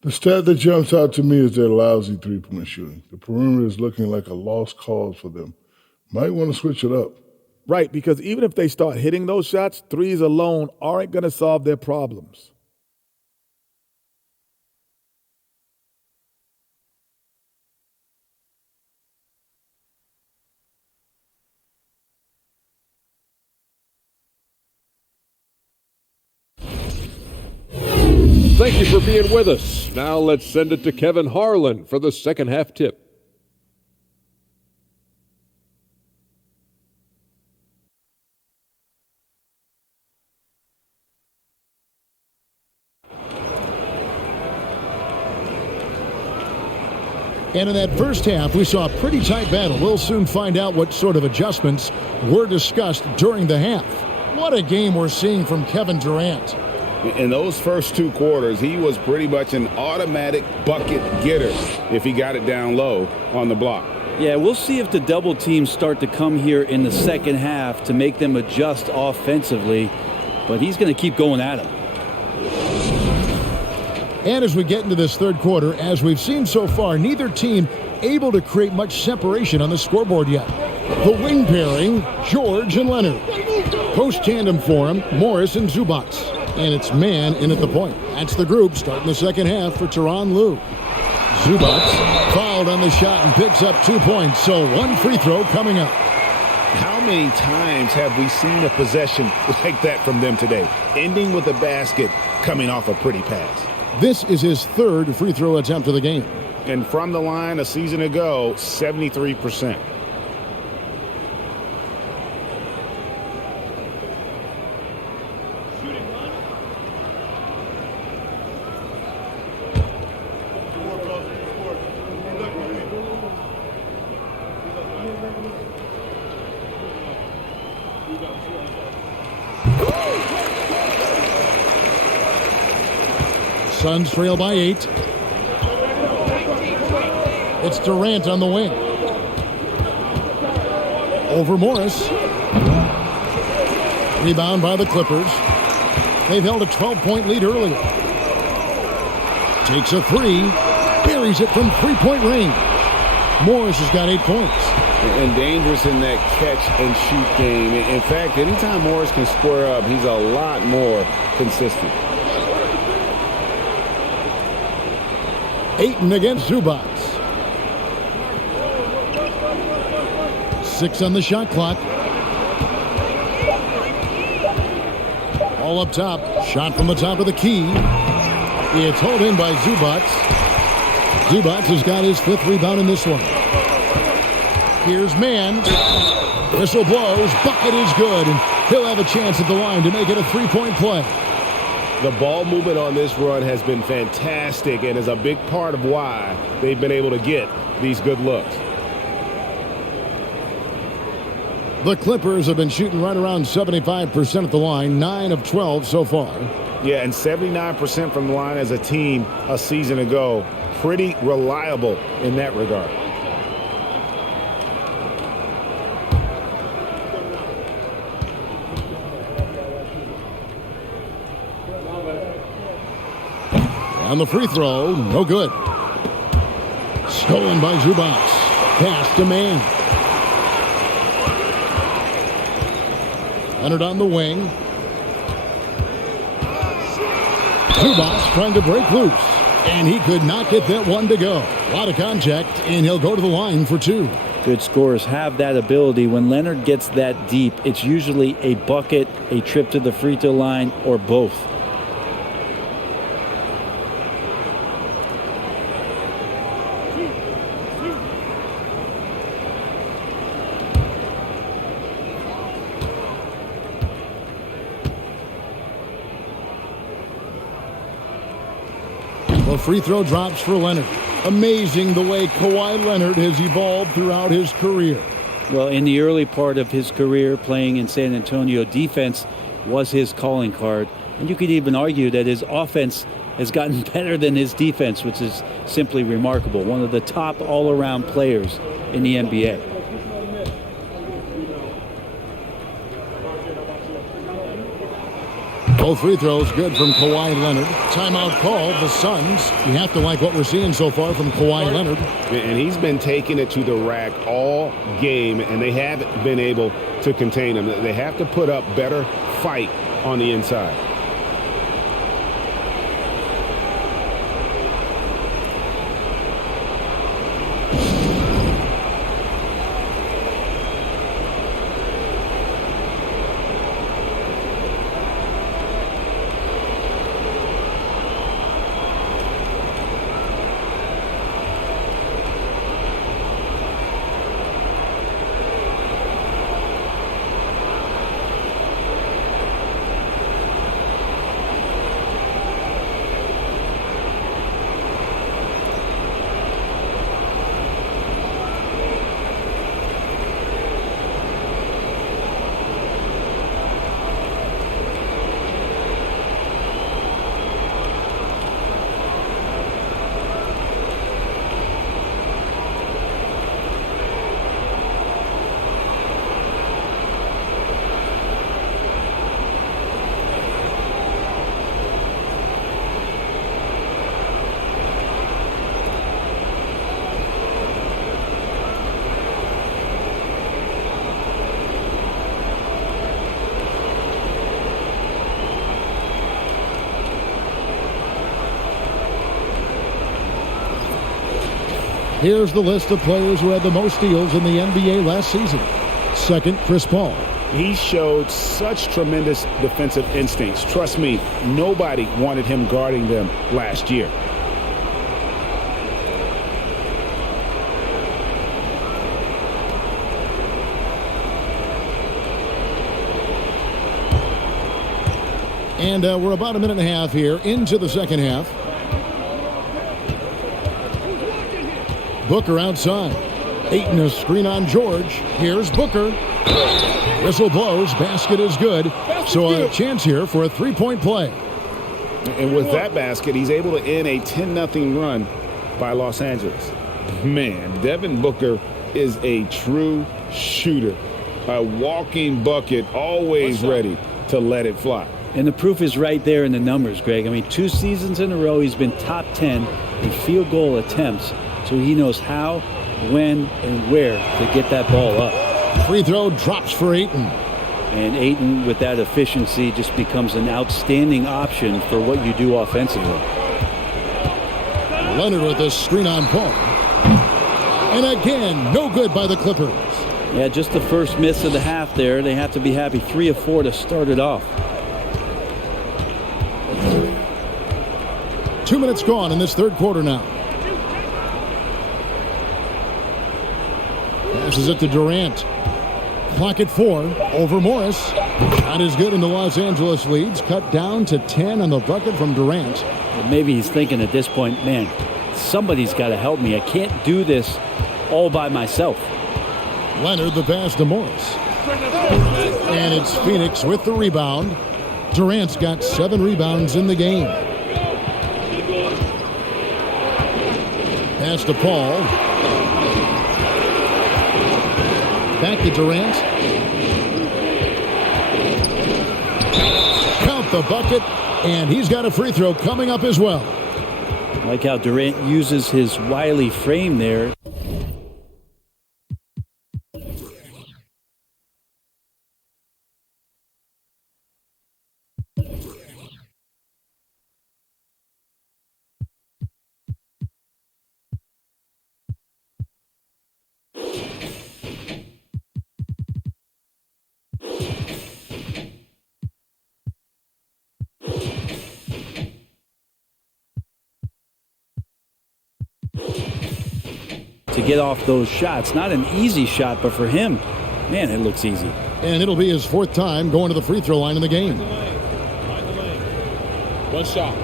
The stat that jumps out to me is their lousy three-point shooting. The perimeter is looking like a lost cause for them. Might want to switch it up. Right, because even if they start hitting those shots, threes alone aren't going to solve their problems. Thank you for being with us. Now let's send it to Kevin Harlan for the second half tip. And in that first half, we saw a pretty tight battle. We'll soon find out what sort of adjustments were discussed during the half. What a game we're seeing from Kevin Durant. In those first 2 quarters, he was pretty much an automatic bucket getter if he got it down low on the block. Yeah, we'll see if the double teams start to come here in the second half to make them adjust offensively. But he's going to keep going at him. And as we get into this third quarter, as we've seen so far, neither team able to create much separation on the scoreboard yet. The wing pairing, George and Leonard. Post tandem for him, Morris and Zubac. And it's man in at the point. That's the group starting the second half for Tyronn Lue. Zubac fouled on the shot and picks up 2 points. So one free throw coming up. How many times have we seen a possession like that from them today? Ending with a basket, coming off a pretty pass. This is his third free throw attempt of the game. And from the line a season ago, 73%. Suns trail by 8. It's Durant on the wing. Over Morris. Rebound by the Clippers. They've held a 12-point lead earlier. Takes a three. Buries it from three-point range. Morris has got 8 points. And dangerous in that catch-and-shoot game. In fact, anytime Morris can square up, he's a lot more consistent. Ayton against Zubac. 6 on the shot clock. All up top. Shot from the top of the key. It's hauled in by Zubac. Zubac has got his 5th rebound in this one. Here's man. Whistle blows. Bucket is good. And he'll have a chance at the line to make it a 3-point play. The ball movement on this run has been fantastic and is a big part of why they've been able to get these good looks. The Clippers have been shooting right around 75% at the line, 9 of 12 so far. Yeah, and 79% from the line as a team a season ago. Pretty reliable in that regard. On the free throw, no good. Stolen by Zubac. Pass to man. Leonard on the wing. Zubac trying to break loose. And he could not get that one to go. A lot of contact, and he'll go to the line for 2. Good scorers have that ability. When Leonard gets that deep, it's usually a bucket, a trip to the free throw line, or both. The free throw drops for Leonard. Amazing the way Kawhi Leonard has evolved throughout his career. Well, in the early part of his career playing in San Antonio, defense was his calling card. And you could even argue that his offense has gotten better than his defense, which is simply remarkable. One of the top all-around players in the NBA. Both free throws good from Kawhi Leonard. Timeout called. The Suns. You have to like what we're seeing so far from Kawhi Leonard. And he's been taking it to the rack all game, and they haven't been able to contain him. They have to put up better fight on the inside. Here's the list of players who had the most steals in the NBA last season. Second, Chris Paul. He showed such tremendous defensive instincts. Trust me, nobody wanted him guarding them last year. And we're about a minute and a half here into the second half. Booker outside. Ayton a screen on George. Here's Booker. Whistle blows. Basket is good. So a chance here for a three-point play. And with that basket, he's able to end a 10-0 run by Los Angeles. Man, Devin Booker is a true shooter. A walking bucket, always ready to let it fly. And the proof is right there in the numbers, Greg. I mean, 2 seasons in a row, he's been top 10 in field goal attempts. So he knows how, when, and where to get that ball up. Free throw drops for Ayton. And Ayton, with that efficiency, just becomes an outstanding option for what you do offensively. Leonard with a screen on Paul. And again, no good by the Clippers. Yeah, just the first miss of the half there. They have to be happy. 3 of 4 to start it off. 2 minutes gone in this third quarter now. Passes it to Durant. Clock at 4 over Morris. Shot is good, and the Los Angeles leads cut down to 10 on the bucket from Durant. Well, maybe he's thinking at this point, man, somebody's got to help me. I can't do this all by myself. Leonard the pass to Morris. And it's Phoenix with the rebound. Durant's got 7 rebounds in the game. Pass to Paul. Back to Durant. Count the bucket, and he's got a free throw coming up as well. I like how Durant uses his wily frame there. To get off those shots. Not an easy shot, but for him, man, it looks easy. And it'll be his 4th time going to the free throw line in the game. One shot.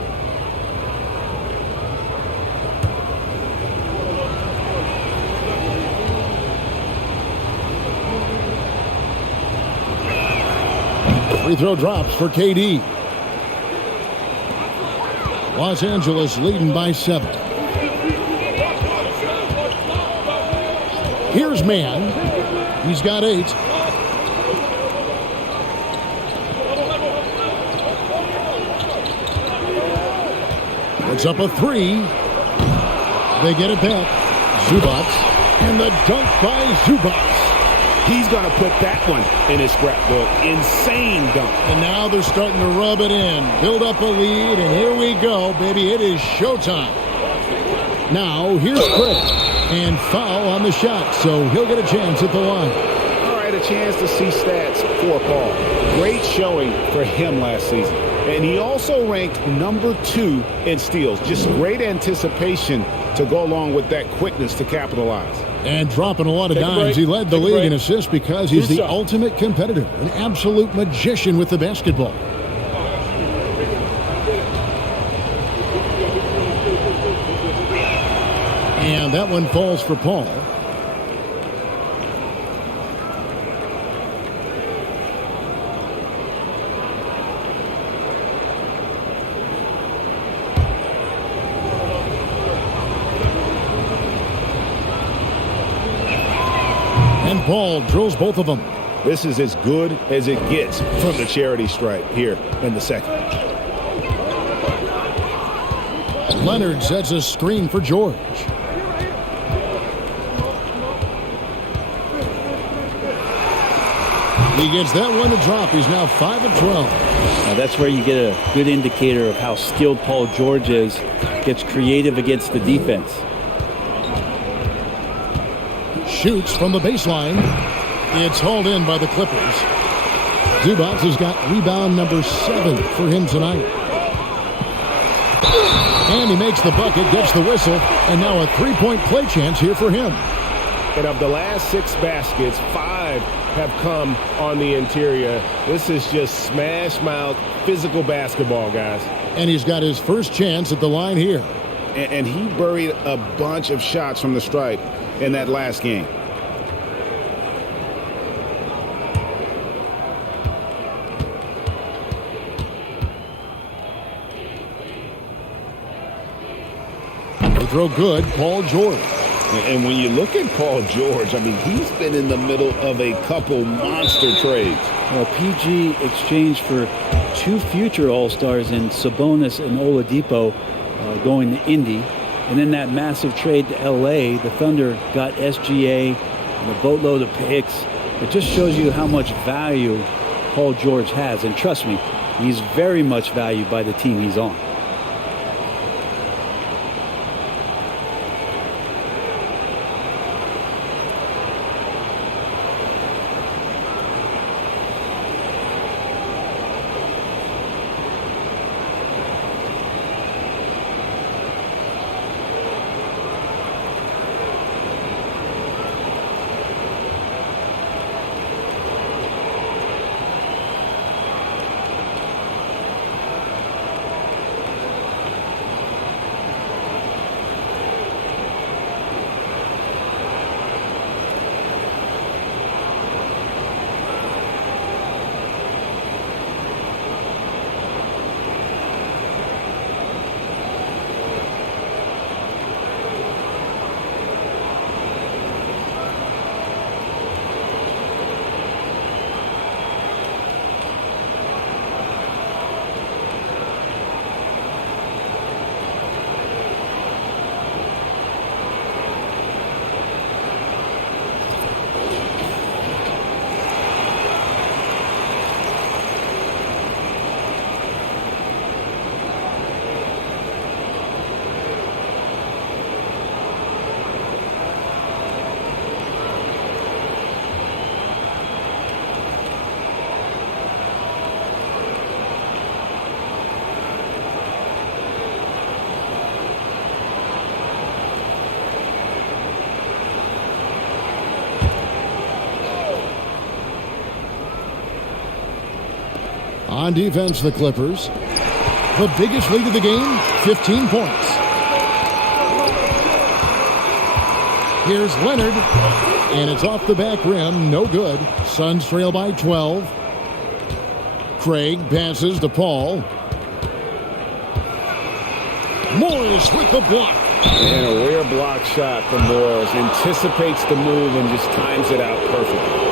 Free throw drops for KD. Los Angeles leading by 7. Here's Mann. He's got 8. It's up a 3. They get it back. Zubac. And the dunk by Zubac. He's going to put that one in his scrapbook. Insane dunk. And now they're starting to rub it in. Build up a lead, and here we go, baby. It is showtime. Now, here's Chris. And foul on the shot, so he'll get a chance at the line. All right, a chance to see stats for Paul. Great showing for him last season. And he also ranked number 2 in steals. Just great anticipation to go along with that quickness to capitalize. And dropping a lot of dimes. He led the league in assists because he's the ultimate competitor. An absolute magician with the basketball. And that one falls for Paul. And Paul drills both of them. This is as good as it gets from the charity stripe here in the second. Leonard sets a screen for George. He gets that one to drop. He's now 5 of 12. Now that's where you get a good indicator of how skilled Paul George is. Gets creative against the defense. shoots from the baseline. It's hauled in by the Clippers. Zubac has got rebound number 7 for him tonight. And he makes the bucket, gets the whistle, and now a three-point play chance here for him. And of the last 6 baskets, 5 have come on the interior. This is just smash-mouth, physical basketball, guys. And he's got his first chance at the line here. And he buried a bunch of shots from the stripe in that last game. They throw good, Paul George. And when you look at Paul George, I mean, he's been in the middle of a couple monster trades. Well, PG exchanged for 2 future All-Stars in Sabonis and Oladipo going to Indy. And then that massive trade to L.A., the Thunder got SGA and a boatload of picks. It just shows you how much value Paul George has. And trust me, he's very much valued by the team he's on. On defense, the Clippers. The biggest lead of the game, 15 points. Here's Leonard, and it's off the back rim, no good. Suns trail by 12. Craig passes to Paul. Morris with the block. And a rear block shot from Morris. Anticipates the move and just times it out perfectly.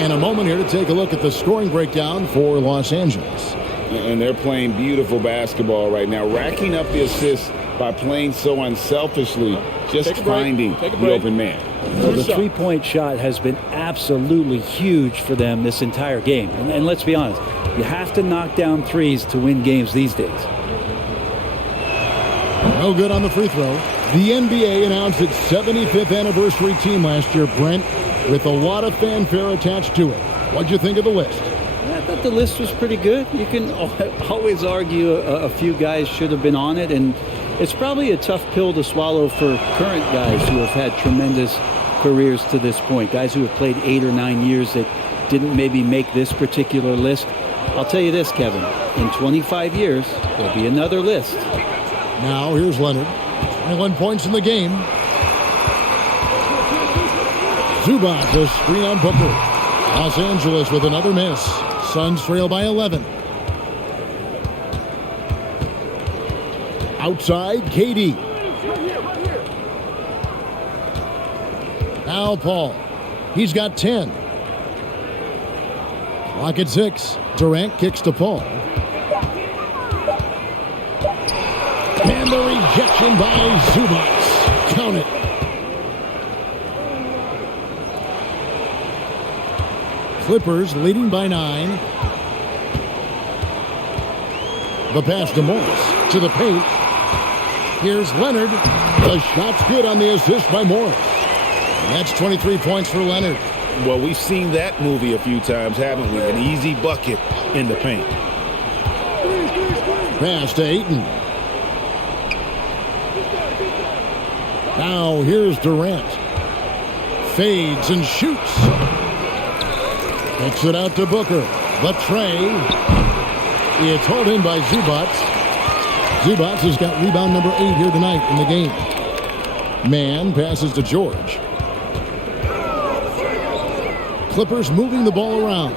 And a moment here to take a look at the scoring breakdown for Los Angeles. And they're playing beautiful basketball right now, racking up the assists by playing so unselfishly, just finding the open man. Well, the three-point shot has been absolutely huge for them this entire game. And let's be honest, you have to knock down threes to win games these days. No good on the free throw. The NBA announced its 75th anniversary team last year, Brent, with a lot of fanfare attached to it. What'd you think of the list? I thought the list was pretty good. You can always argue a few guys should have been on it, and it's probably a tough pill to swallow for current guys who have had tremendous careers to this point, guys who have played 8 or 9 years that didn't maybe make this particular list. I'll tell you this, Kevin, in 25 years, there'll be another list. Now, here's Leonard. 21 points in the game. Zubac, a screen on Booker. Los Angeles with another miss. Suns trail by 11. Outside, KD. Now Paul. He's got 10. Clock at 6. Durant kicks to Paul. And the rejection by Zubac. Count it. Clippers leading by 9. The pass to Morris to the paint. Here's Leonard. The shot's good on the assist by Morris. And that's 23 points for Leonard. Well, we've seen that movie a few times, haven't we? An easy bucket in the paint. Pass to Ayton. Now here's Durant. Fades and shoots. Kicks it out to Booker. The tray. It's hauled in by Zubac. Zubac has got rebound number 8 here tonight in the game. Man passes to George. Clippers moving the ball around.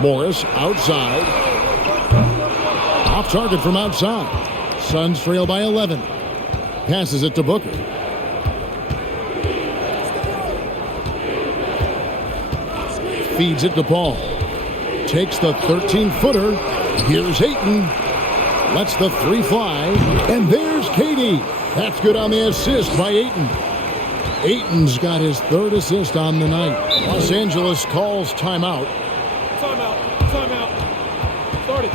Morris outside. Off target from outside. Suns trail by 11. Passes it to Booker. Feeds it to Paul. Takes the 13-footer. Here's Ayton. Lets the 3 fly. And there's Katie. That's good on the assist by Ayton. Ayton's got his 3rd assist on the night. Los Angeles calls timeout. Timeout. Timeout. Start it.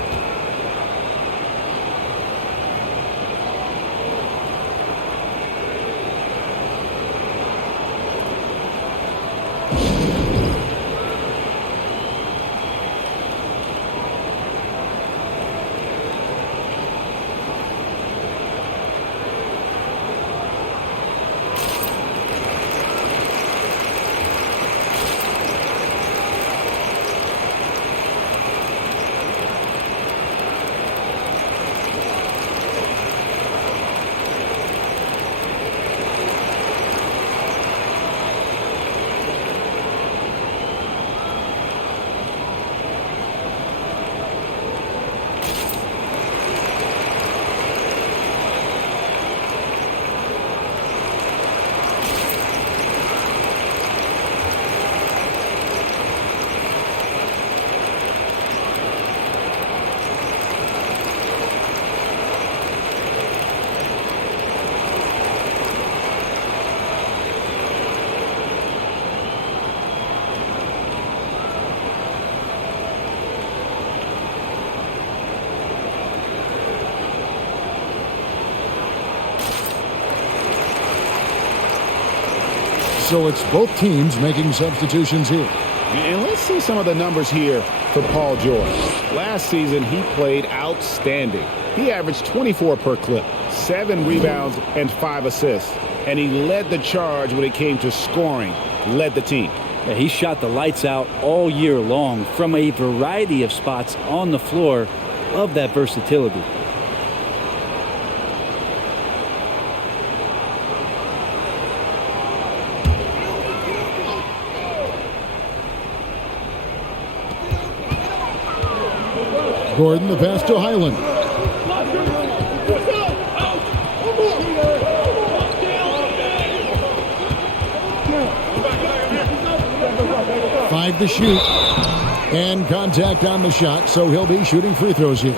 So it's both teams making substitutions here. And let's see some of the numbers here for Paul George. Last season, he played outstanding. He averaged 24 per clip, 7 rebounds, and 5 assists. And he led the charge when it came to scoring, led the team. Yeah, he shot the lights out all year long from a variety of spots on the floor. Of that versatility. Gordon, the pass to Highland. Five to shoot. And contact on the shot, so he'll be shooting free throws here.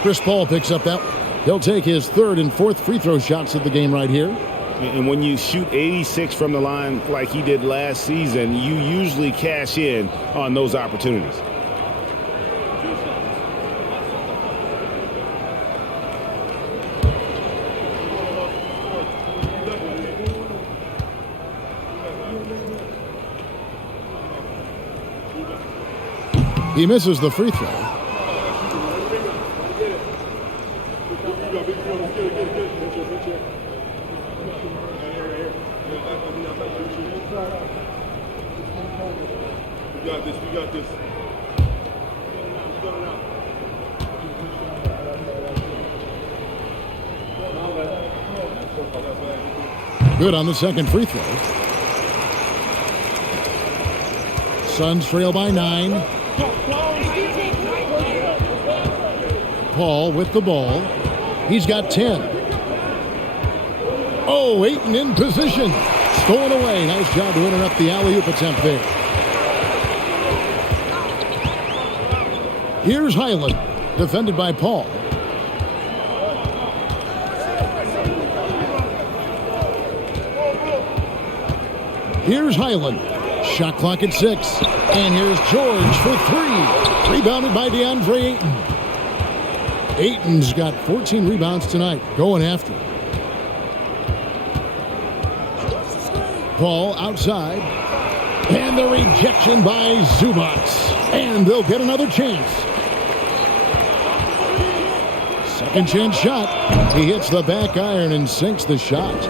Chris Paul picks up that. He'll take his 3rd and 4th free throw shots of the game right here. And when you shoot 86 from the line like he did last season, you usually cash in on those opportunities. He misses the free throw. We got this. Good on the second free throw. Suns trail by 9. Paul with the ball. He's got 10. Oh, Ayton in position. Stolen away. Nice job to interrupt the alley-oop attempt there. Here's Highland, defended by Paul. Here's Highland. Shot clock at 6. And here's George for 3. Rebounded by DeAndre Ayton. Ayton's got 14 rebounds tonight. Going after it. Paul outside. And the rejection by Zubac. And they'll get another chance. Second chance shot. He hits the back iron and sinks the shot.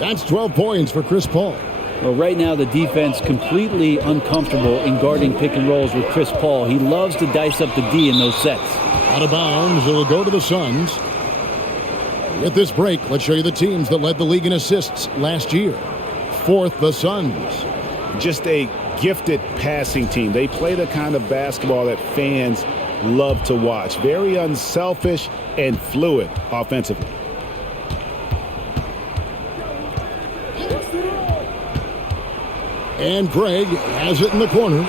That's 12 points for Chris Paul. Well, right now the defense completely uncomfortable in guarding pick and rolls with Chris Paul. He loves to dice up the D in those sets. Out of bounds, it'll go to the Suns. With this break, let's show you the teams that led the league in assists last year. Fourth, the Suns. Just a gifted passing team. They play the kind of basketball that fans love to watch. Very unselfish and fluid offensively. And Craig has it in the corner.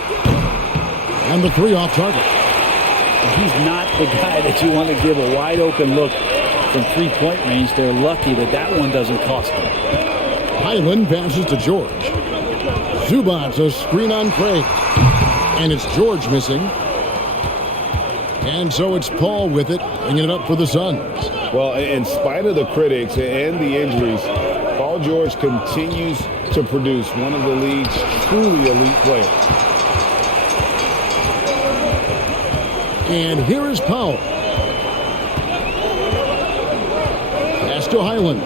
And the three off target. He's not the guy that you want to give a wide open look from three-point range. They're lucky that one doesn't cost them. Highland passes to George. Zubac, a screen on Craig. And it's George missing. And so it's Paul with it, bringing it up for the Suns. Well, in spite of the critics and the injuries, Paul George continues to produce one of the league's truly elite players. And here is Powell. Pass to Highland.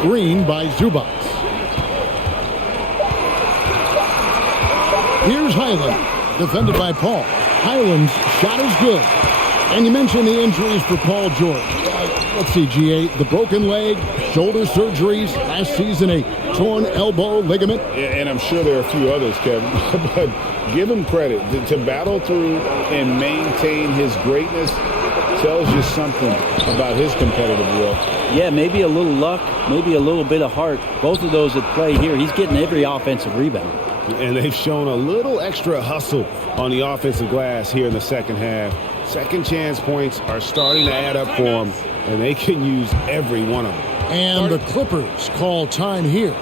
Screen by Zubac. Here's Highland, defended by Paul. Highland's shot is good. And you mentioned the injuries for Paul George. Let's see, GA, the broken leg, shoulder surgeries, last season a torn elbow ligament. And I'm sure there are a few others, Kevin, but give him credit. To battle through and maintain his greatness tells you something about his competitive will. Yeah, maybe a little luck, maybe a little bit of heart. Both of those at play here. He's getting every offensive rebound. And they've shown a little extra hustle on the offensive glass here in the second half. Second chance points are starting to add up for them, and they can use every one of them. And the Clippers call time here.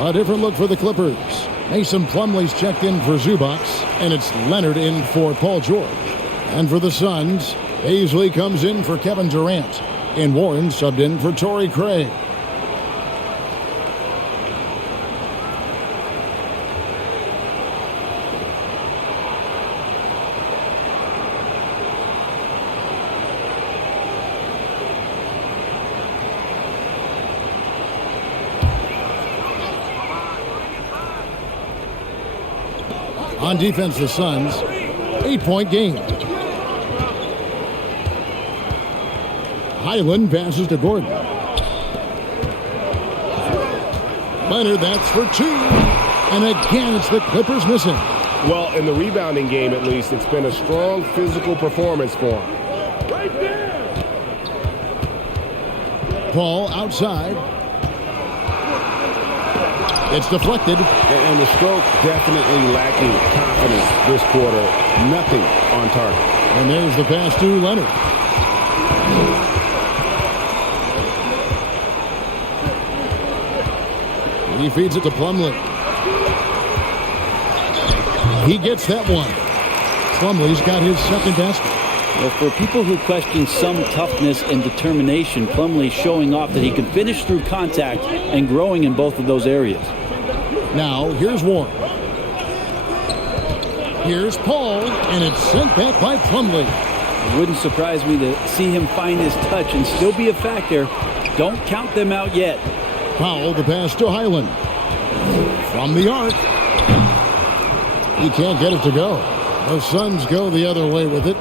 A different look for the Clippers. Mason Plumlee's checked in for Zubac, and it's Leonard in for Paul George. And for the Suns, Paisley comes in for Kevin Durant, and Warren subbed in for Torrey Craig. On defense, the Suns, 8-point game. Highland passes to Gordon. Leonard, that's for two. And again, it's the Clippers missing. Well, in the rebounding game, at least, it's been a strong physical performance for him. Right there. Paul outside. It's deflected. And the stroke definitely lacking confidence this quarter. Nothing on target. And there's the pass to Leonard. He feeds it to Plumlee. He gets that one. Plumlee's got his second basket. Well, for people who question some toughness and determination, Plumlee showing off that he can finish through contact and growing in both of those areas. Now, here's Warren. Here's Paul, and it's sent back by Plumlee. It wouldn't surprise me to see him find his touch and still be a factor. Don't count them out yet. Powell, the pass to Highland. From the arc. He can't get it to go. The Suns go the other way with it.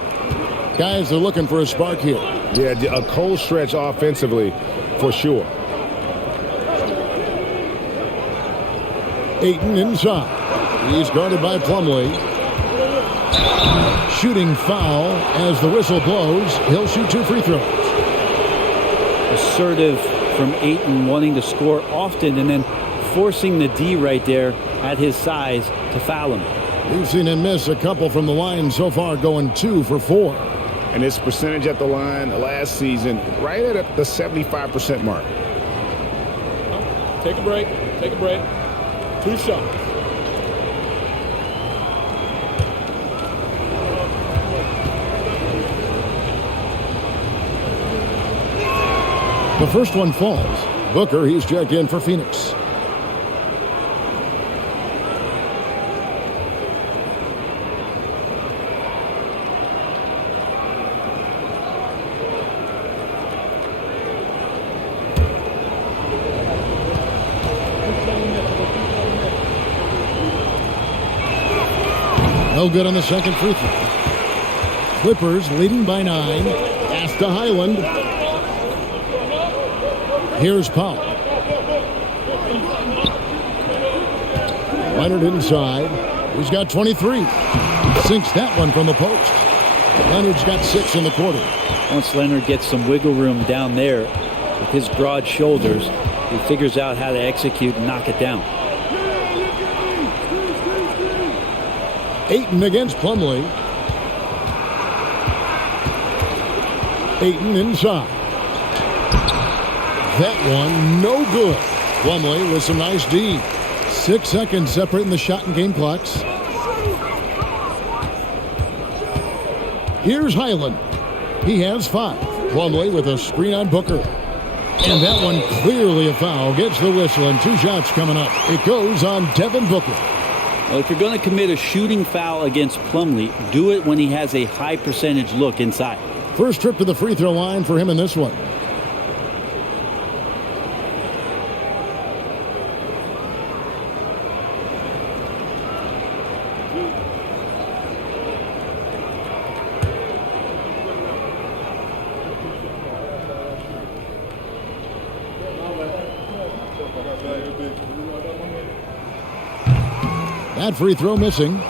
Guys are looking for a spark here. Yeah, a cold stretch offensively for sure. Ayton inside. He's guarded by Plumlee. Shooting foul as the whistle blows. He'll shoot 2 free throws. Assertive from Ayton, wanting to score often and then forcing the D right there at his size to foul him. We've seen him miss a couple from the line so far, going 2 for 4. And his percentage at the line last season, right at the 75% mark. Take a break. Take a break. 2 shots. The first one falls. Booker, he's checked in for Phoenix. No good on the second free throw. Clippers leading by 9. Pass to Highland. Here's Powell. Leonard inside. He's got 23. Sinks that one from the post. Leonard's got 6 in the quarter. Once Leonard gets some wiggle room down there with his broad shoulders, he figures out how to execute and knock it down. Ayton against Plumlee. Ayton inside. That one, no good. Plumlee with some nice D. 6 seconds separating the shot and game clocks. Here's Highland. He has 5. Plumlee with a screen on Booker. And that one clearly a foul. Gets the whistle and 2 shots coming up. It goes on Devin Booker. Well, if you're going to commit a shooting foul against Plumlee, do it when he has a high percentage look inside. First trip to the free throw line for him in this one. That free throw missing.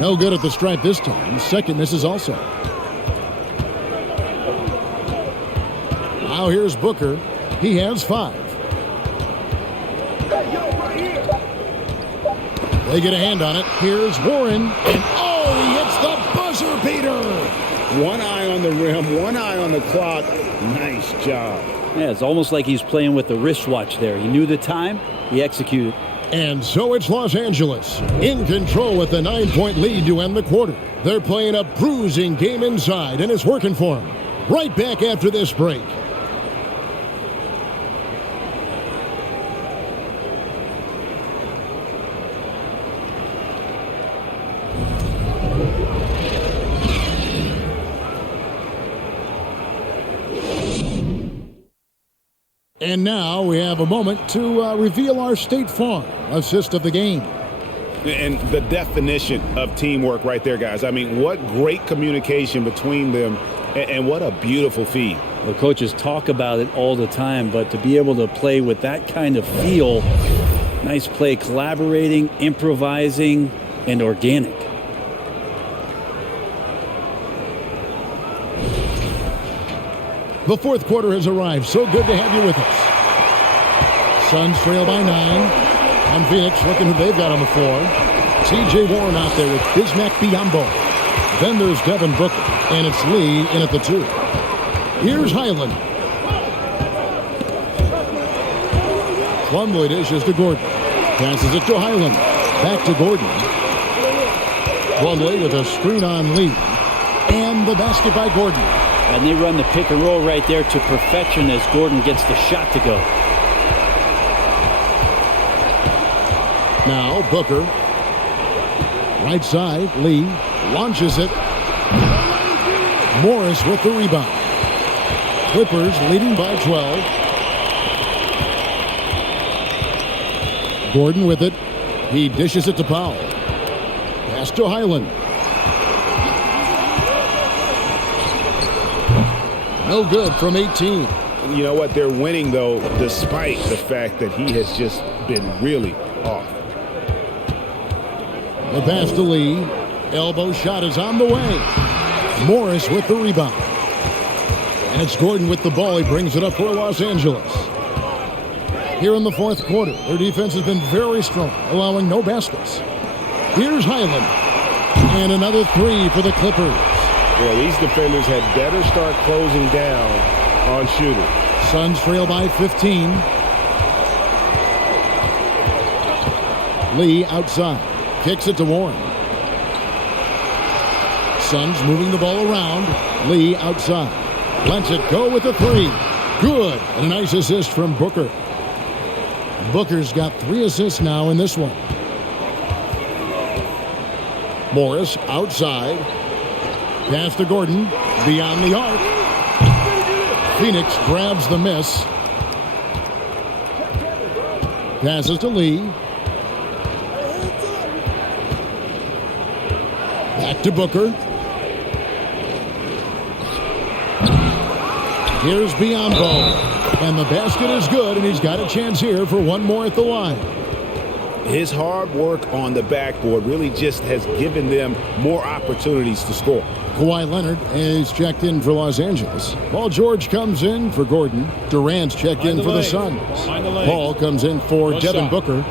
No good at the stripe this time. Second misses also. Now here's Booker. He has 5. They get a hand on it. Here's Warren. And oh, he hits the buzzer beater. One eye on the rim, one eye on the clock. Nice job. Yeah, it's almost like he's playing with the wristwatch there. He knew the time, he executed. And so it's Los Angeles in control with a 9-point lead to end the quarter. They're playing a bruising game inside, and it's working for them. Right back after this break. And now we have a moment to reveal our State Farm assist of the game. And the definition of teamwork right there, guys. I mean, what great communication between them, and what a beautiful feed. The coaches talk about it all the time, but to be able to play with that kind of feel, nice play, collaborating, improvising, and organic. The fourth quarter has arrived. So good to have you with us. Suns trail by 9. And Phoenix looking who they've got on the floor. T.J. Warren out there with Bismack Biyombo. Then there's Devin Booker. And it's Lee in at the 2. Here's Highland. Plumlee dishes to Gordon. Passes it to Highland. Back to Gordon. Plumlee with a screen on Lee. And the basket by Gordon. And they run the pick and roll right there to perfection as Gordon gets the shot to go. Now Booker. Right side. Lee launches it. Morris with the rebound. Clippers leading by 12. Gordon with it. He dishes it to Powell. Pass to Highland. No good from 18. You know what? They're winning, though, despite the fact that he has just been really off. The pass to Lee. Elbow shot is on the way. Morris with the rebound. And it's Gordon with the ball. He brings it up for Los Angeles. Here in the fourth quarter, their defense has been very strong, allowing no baskets. Here's Highland. And another 3 for the Clippers. Yeah, these defenders had better start closing down on shooting. Suns trail by 15. Lee outside. Kicks it to Warren. Suns moving the ball around. Lee outside. Lets it go with the 3. Good. And a nice assist from Booker. Booker's got 3 assists now in this one. Morris outside. Pass to Gordon. Beyond the arc. Phoenix grabs the miss. Passes to Lee. Back to Booker. Here's Biyombo. And the basket is good, and he's got a chance here for one more at the line. His hard work on the backboard really just has given them more opportunities to score. Kawhi Leonard is checked in for Los Angeles. Paul George comes in for Gordon. Durant's checked in for the Suns. Paul comes in for Devin Booker.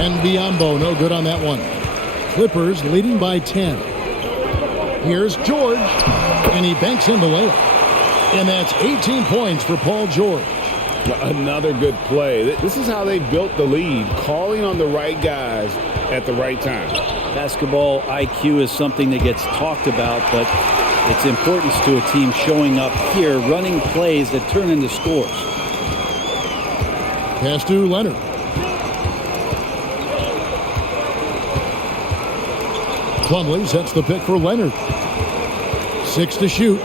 And Biyombo, no good on that one. Clippers leading by 10. Here's George, and he banks in the layup. And that's 18 points for Paul George. Another good play. This is how they built the lead, calling on the right guys at the right time. Basketball IQ is something that gets talked about, but its importance to a team showing up here, running plays that turn into scores. Pass to Leonard. Plumlee sets the pick for Leonard. 6 to shoot.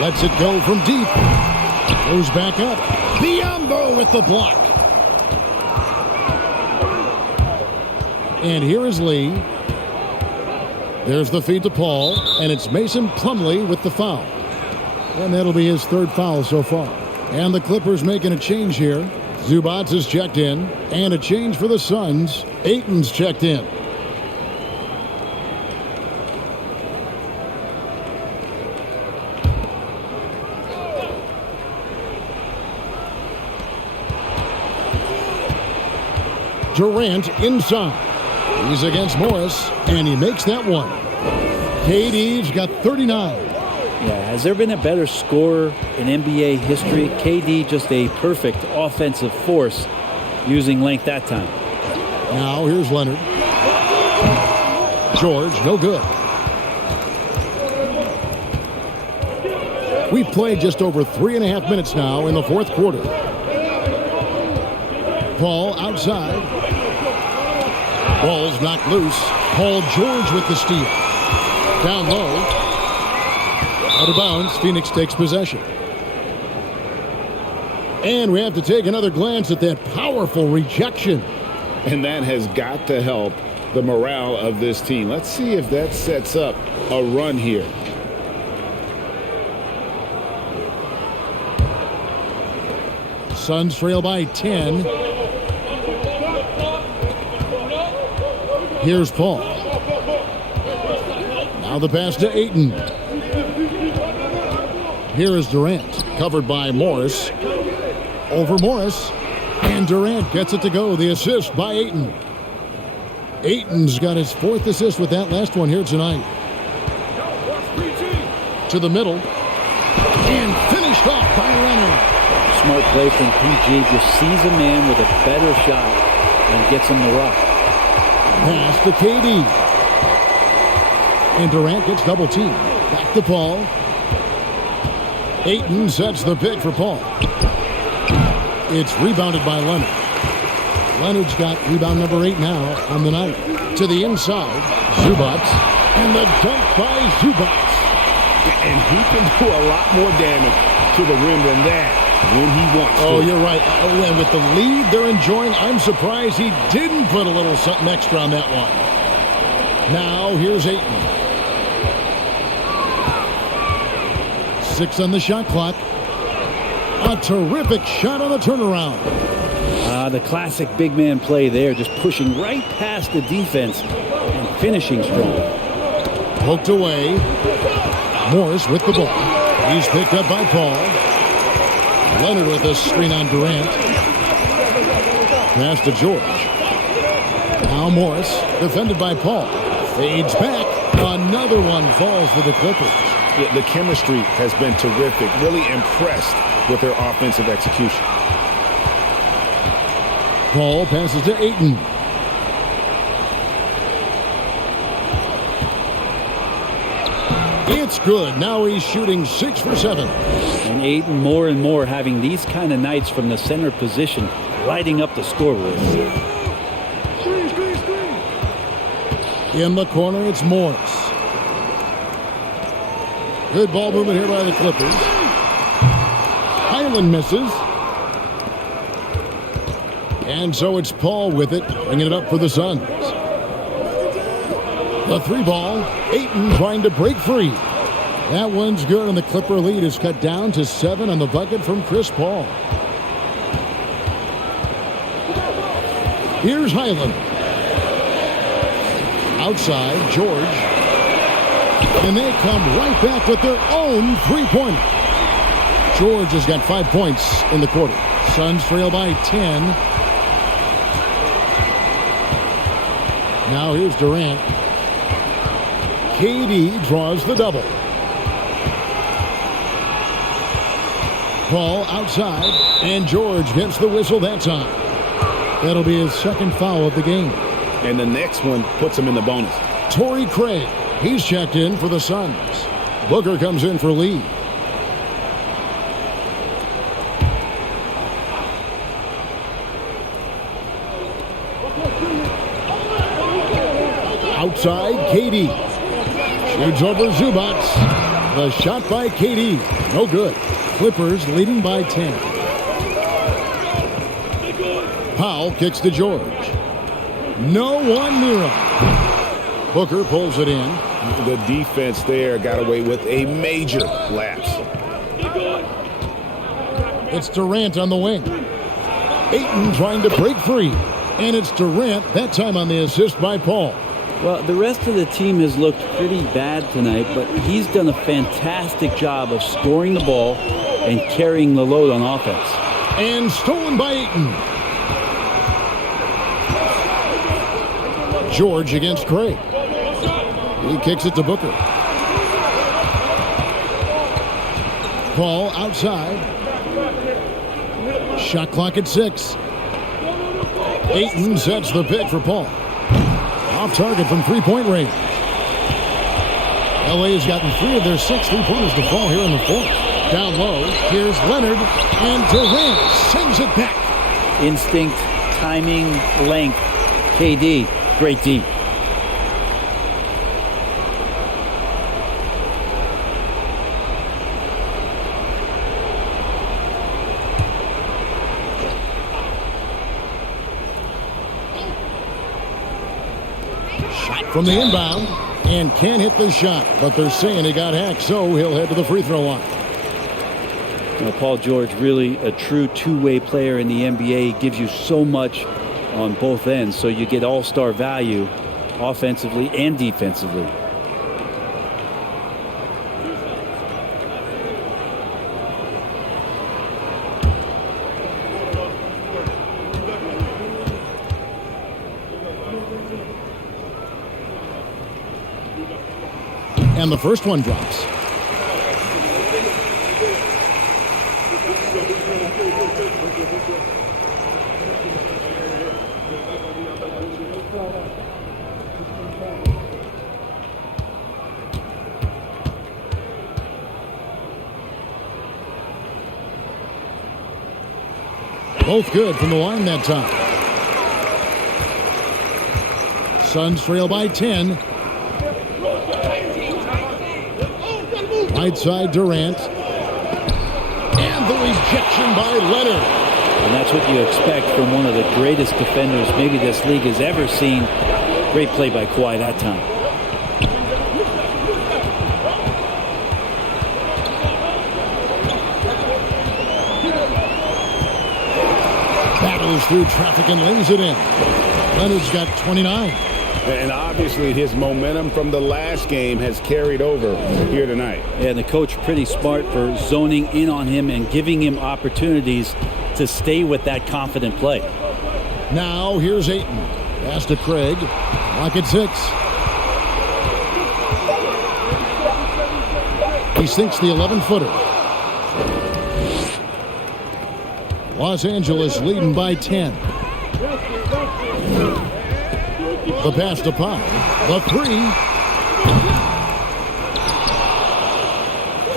Lets it go from deep. Goes back up. Biyombo with the block. And here is Lee. There's the feed to Paul. And it's Mason Plumlee with the foul. And that'll be his 3rd foul so far. And the Clippers making a change here. Zubats is checked in. And a change for the Suns. Ayton's checked in. Durant inside. He's against Morris, and he makes that one. KD's got 39. Yeah, has there been a better scorer in NBA history? KD just a perfect offensive force using length that time. Now here's Leonard. George, no good. We've played just over 3.5 minutes now in the fourth quarter. Paul outside. Ball's knocked loose. Paul George with the steal. Down low. Out of bounds. Phoenix takes possession. And we have to take another glance at that powerful rejection. And that has got to help the morale of this team. Let's see if that sets up a run here. Suns trail by 10. Here's Paul. Now the pass to Ayton. Here is Durant, covered by Morris. Over Morris. And Durant gets it to go. The assist by Ayton. Ayton's got his 4th assist with that last one here tonight. To the middle. And finished off by Leonard. Smart play from PG. Just sees a man with a better shot and gets him the rock. Pass to KD. And Durant gets double teamed. Back to Paul. Ayton sets the pick for Paul. It's rebounded by Leonard. Leonard's got rebound number 8 now on the night. To the inside, Zubac. And the dunk by Zubac. And he can do a lot more damage to the rim than that when he wants to. Oh, you're right. And with the lead they're enjoying, I'm surprised he didn't put a little something extra on that one. Now, here's Ayton. 6 on the shot clock. A terrific shot on the turnaround. The classic big man play there, just pushing right past the defense and finishing strong. Poked away. Morris with the ball. He's picked up by Paul. Leonard with a screen on Durant. Pass to George. Now Morris, defended by Paul. Fades back. Another one falls for the Clippers. Yeah, the chemistry has been terrific. Really impressed with their offensive execution. Paul passes to Ayton. It's good. Now he's shooting 6 for 7. And Ayton more and more having these kind of nights from the center position, lighting up the scoreboard. In the corner, it's Morris. Good ball movement here by the Clippers. Highland misses. And so it's Paul with it, bringing it up for the Suns. The 3-ball, Ayton trying to break free. That one's good, and the Clipper lead is cut down to 7 on the bucket from Chris Paul. Here's Highland. Outside, George. And they come right back with their own 3-pointer. George has got 5 points in the quarter. Suns trail by 10. Now here's Durant. KD draws the double. Paul outside, and George gets the whistle that time. That'll be his 2nd foul of the game. And the next one puts him in the bonus. Torrey Craig, he's checked in for the Suns. Booker comes in for Lee. Outside, KD. Shoots over Zubac. The shot by KD. No good. Clippers leading by 10. Powell kicks to George. No one near him. Booker pulls it in. The defense there got away with a major lapse. It's Durant on the wing. Ayton trying to break free. And it's Durant, that time on the assist by Paul. Well, the rest of the team has looked pretty bad tonight, but he's done a fantastic job of scoring the ball and carrying the load on offense. And stolen by Ayton. George against Craig. He kicks it to Booker. Paul outside. Shot clock at 6. Ayton sets the pick for Paul. Off target from 3-point range. LA has gotten 3 of their 6 3-pointers to fall here in the 4th. Down low, here's Leonard, and Durant sends it back. Instinct, timing, length. KD, great D. From the inbound, and can't hit the shot, but they're saying he got hacked, so he'll head to the free throw line. Paul George, really a true two-way player in the NBA. He gives you so much on both ends, so you get all-star value offensively and defensively. And the first one drops. Both good from the line that time. Suns trail by 10. Right side Durant. And the rejection by Leonard. And that's what you expect from one of the greatest defenders maybe this league has ever seen. Great play by Kawhi that time. Battles through traffic and lays it in. Leonard's got 29. And obviously his momentum from the last game has carried over here tonight. And the coach pretty smart for zoning in on him and giving him opportunities to stay with that confident play. Now here's Ayton. Pass to Craig. Lock at 6. He sinks the 11-footer. Los Angeles leading by 10. The pass to Pop. The 3.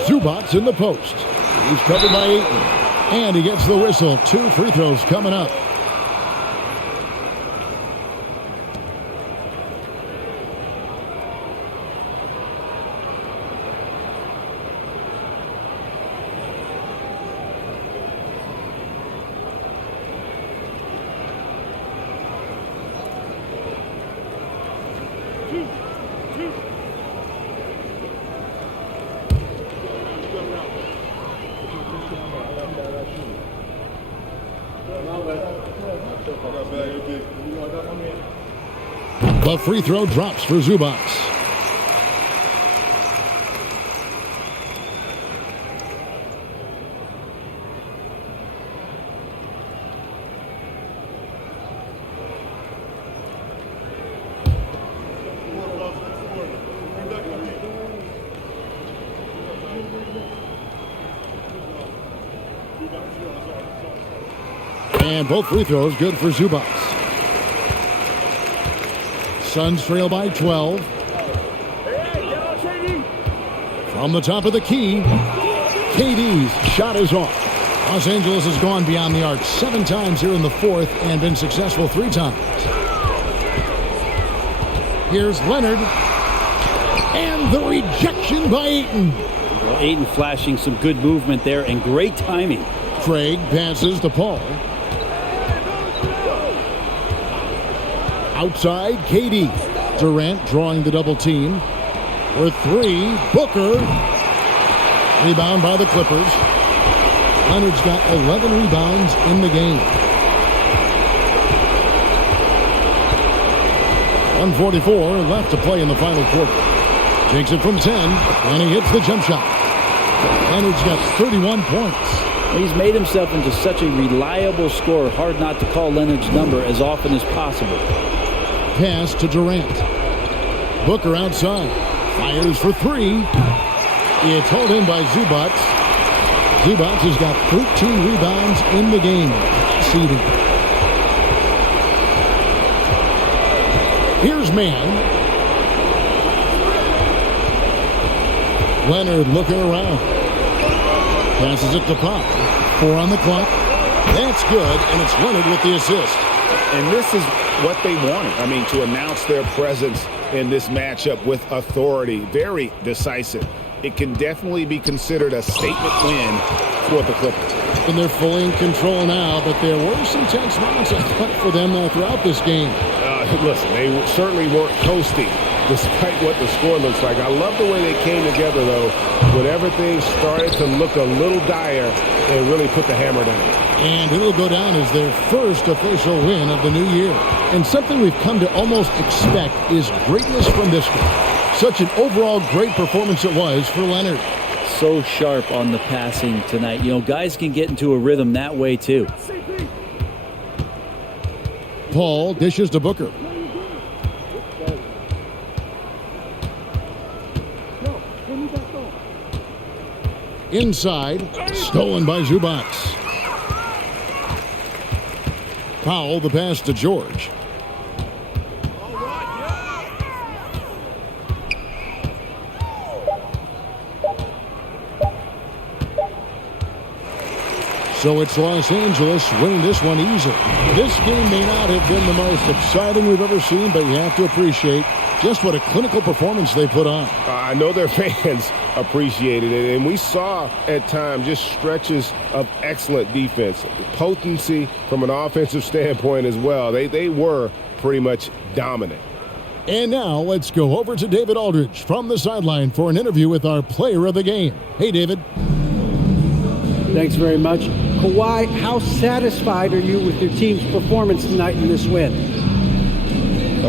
Zubac's in the post. He's covered by Ayton. And he gets the whistle. 2 free throws coming up. The free throw drops for Zubac. And both free throws good for Zubac. Suns trail by 12. From the top of the key, KD's shot is off. Los Angeles has gone beyond the arc 7 times here in the 4th and been successful 3 times. Here's Leonard. And the rejection by Ayton. Well, Ayton flashing some good movement there and great timing. Craig passes to Paul. Outside, KD. Durant drawing the double team. For 3, Booker. Rebound by the Clippers. Leonard's got 11 rebounds in the game. 1:44 left to play in the final quarter. Takes it from 10, and he hits the jump shot. Leonard's got 31 points. He's made himself into such a reliable scorer. Hard not to call Leonard's number as often as possible. Pass to Durant. Booker outside. Fires for 3. It's hauled in by Zubac. Zubac has got 13 rebounds in the game. Seeding. Here's Mann. Leonard looking around. Passes it to Pop. 4 on the clock. That's good, and it's Leonard with the assist. And this is what they wanted. I mean, to announce their presence in this matchup with authority. Very decisive. It can definitely be considered a statement win for the Clippers. And they're fully in control now, but there were some tense moments I thought for them throughout this game. Listen, they certainly weren't coasting despite what the score looks like. I love the way they came together, though, when everything started to look a little dire and really put the hammer down. And it'll go down as their first official win of the new year. And something we've come to almost expect is greatness from this guy. Such an overall great performance it was for Leonard. So sharp on the passing tonight. You know, guys can get into a rhythm that way, too. Paul dishes to Booker. Inside, stolen by Zubac. Powell, the pass to George. So it's Los Angeles winning this one easily. This game may not have been the most exciting we've ever seen, but you have to appreciate just what a clinical performance they put on. I know their fans appreciated it, and we saw at times just stretches of excellent defense, potency from an offensive standpoint as well. They were pretty much dominant. And now let's go over to David Aldridge from the sideline for an interview with our player of the game. Hey, David. Thanks very much. Kawhi, how satisfied are you with your team's performance tonight in this win?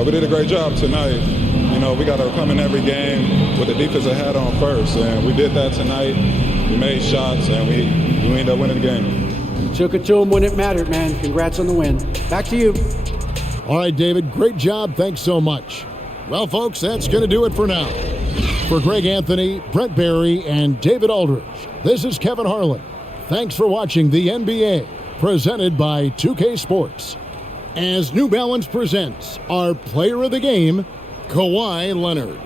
We did a great job tonight. You know, we got to come in every game with the defensive hat on first, and we did that tonight. We made shots, and we ended up winning the game. You took it to them when it mattered, man. Congrats on the win. Back to you. All right, David, great job. Thanks so much. Well, folks, that's going to do it for now. For Greg Anthony, Brent Barry, and David Aldridge, this is Kevin Harlan. Thanks for watching the NBA, presented by 2K Sports. As New Balance presents our player of the game, Kawhi Leonard.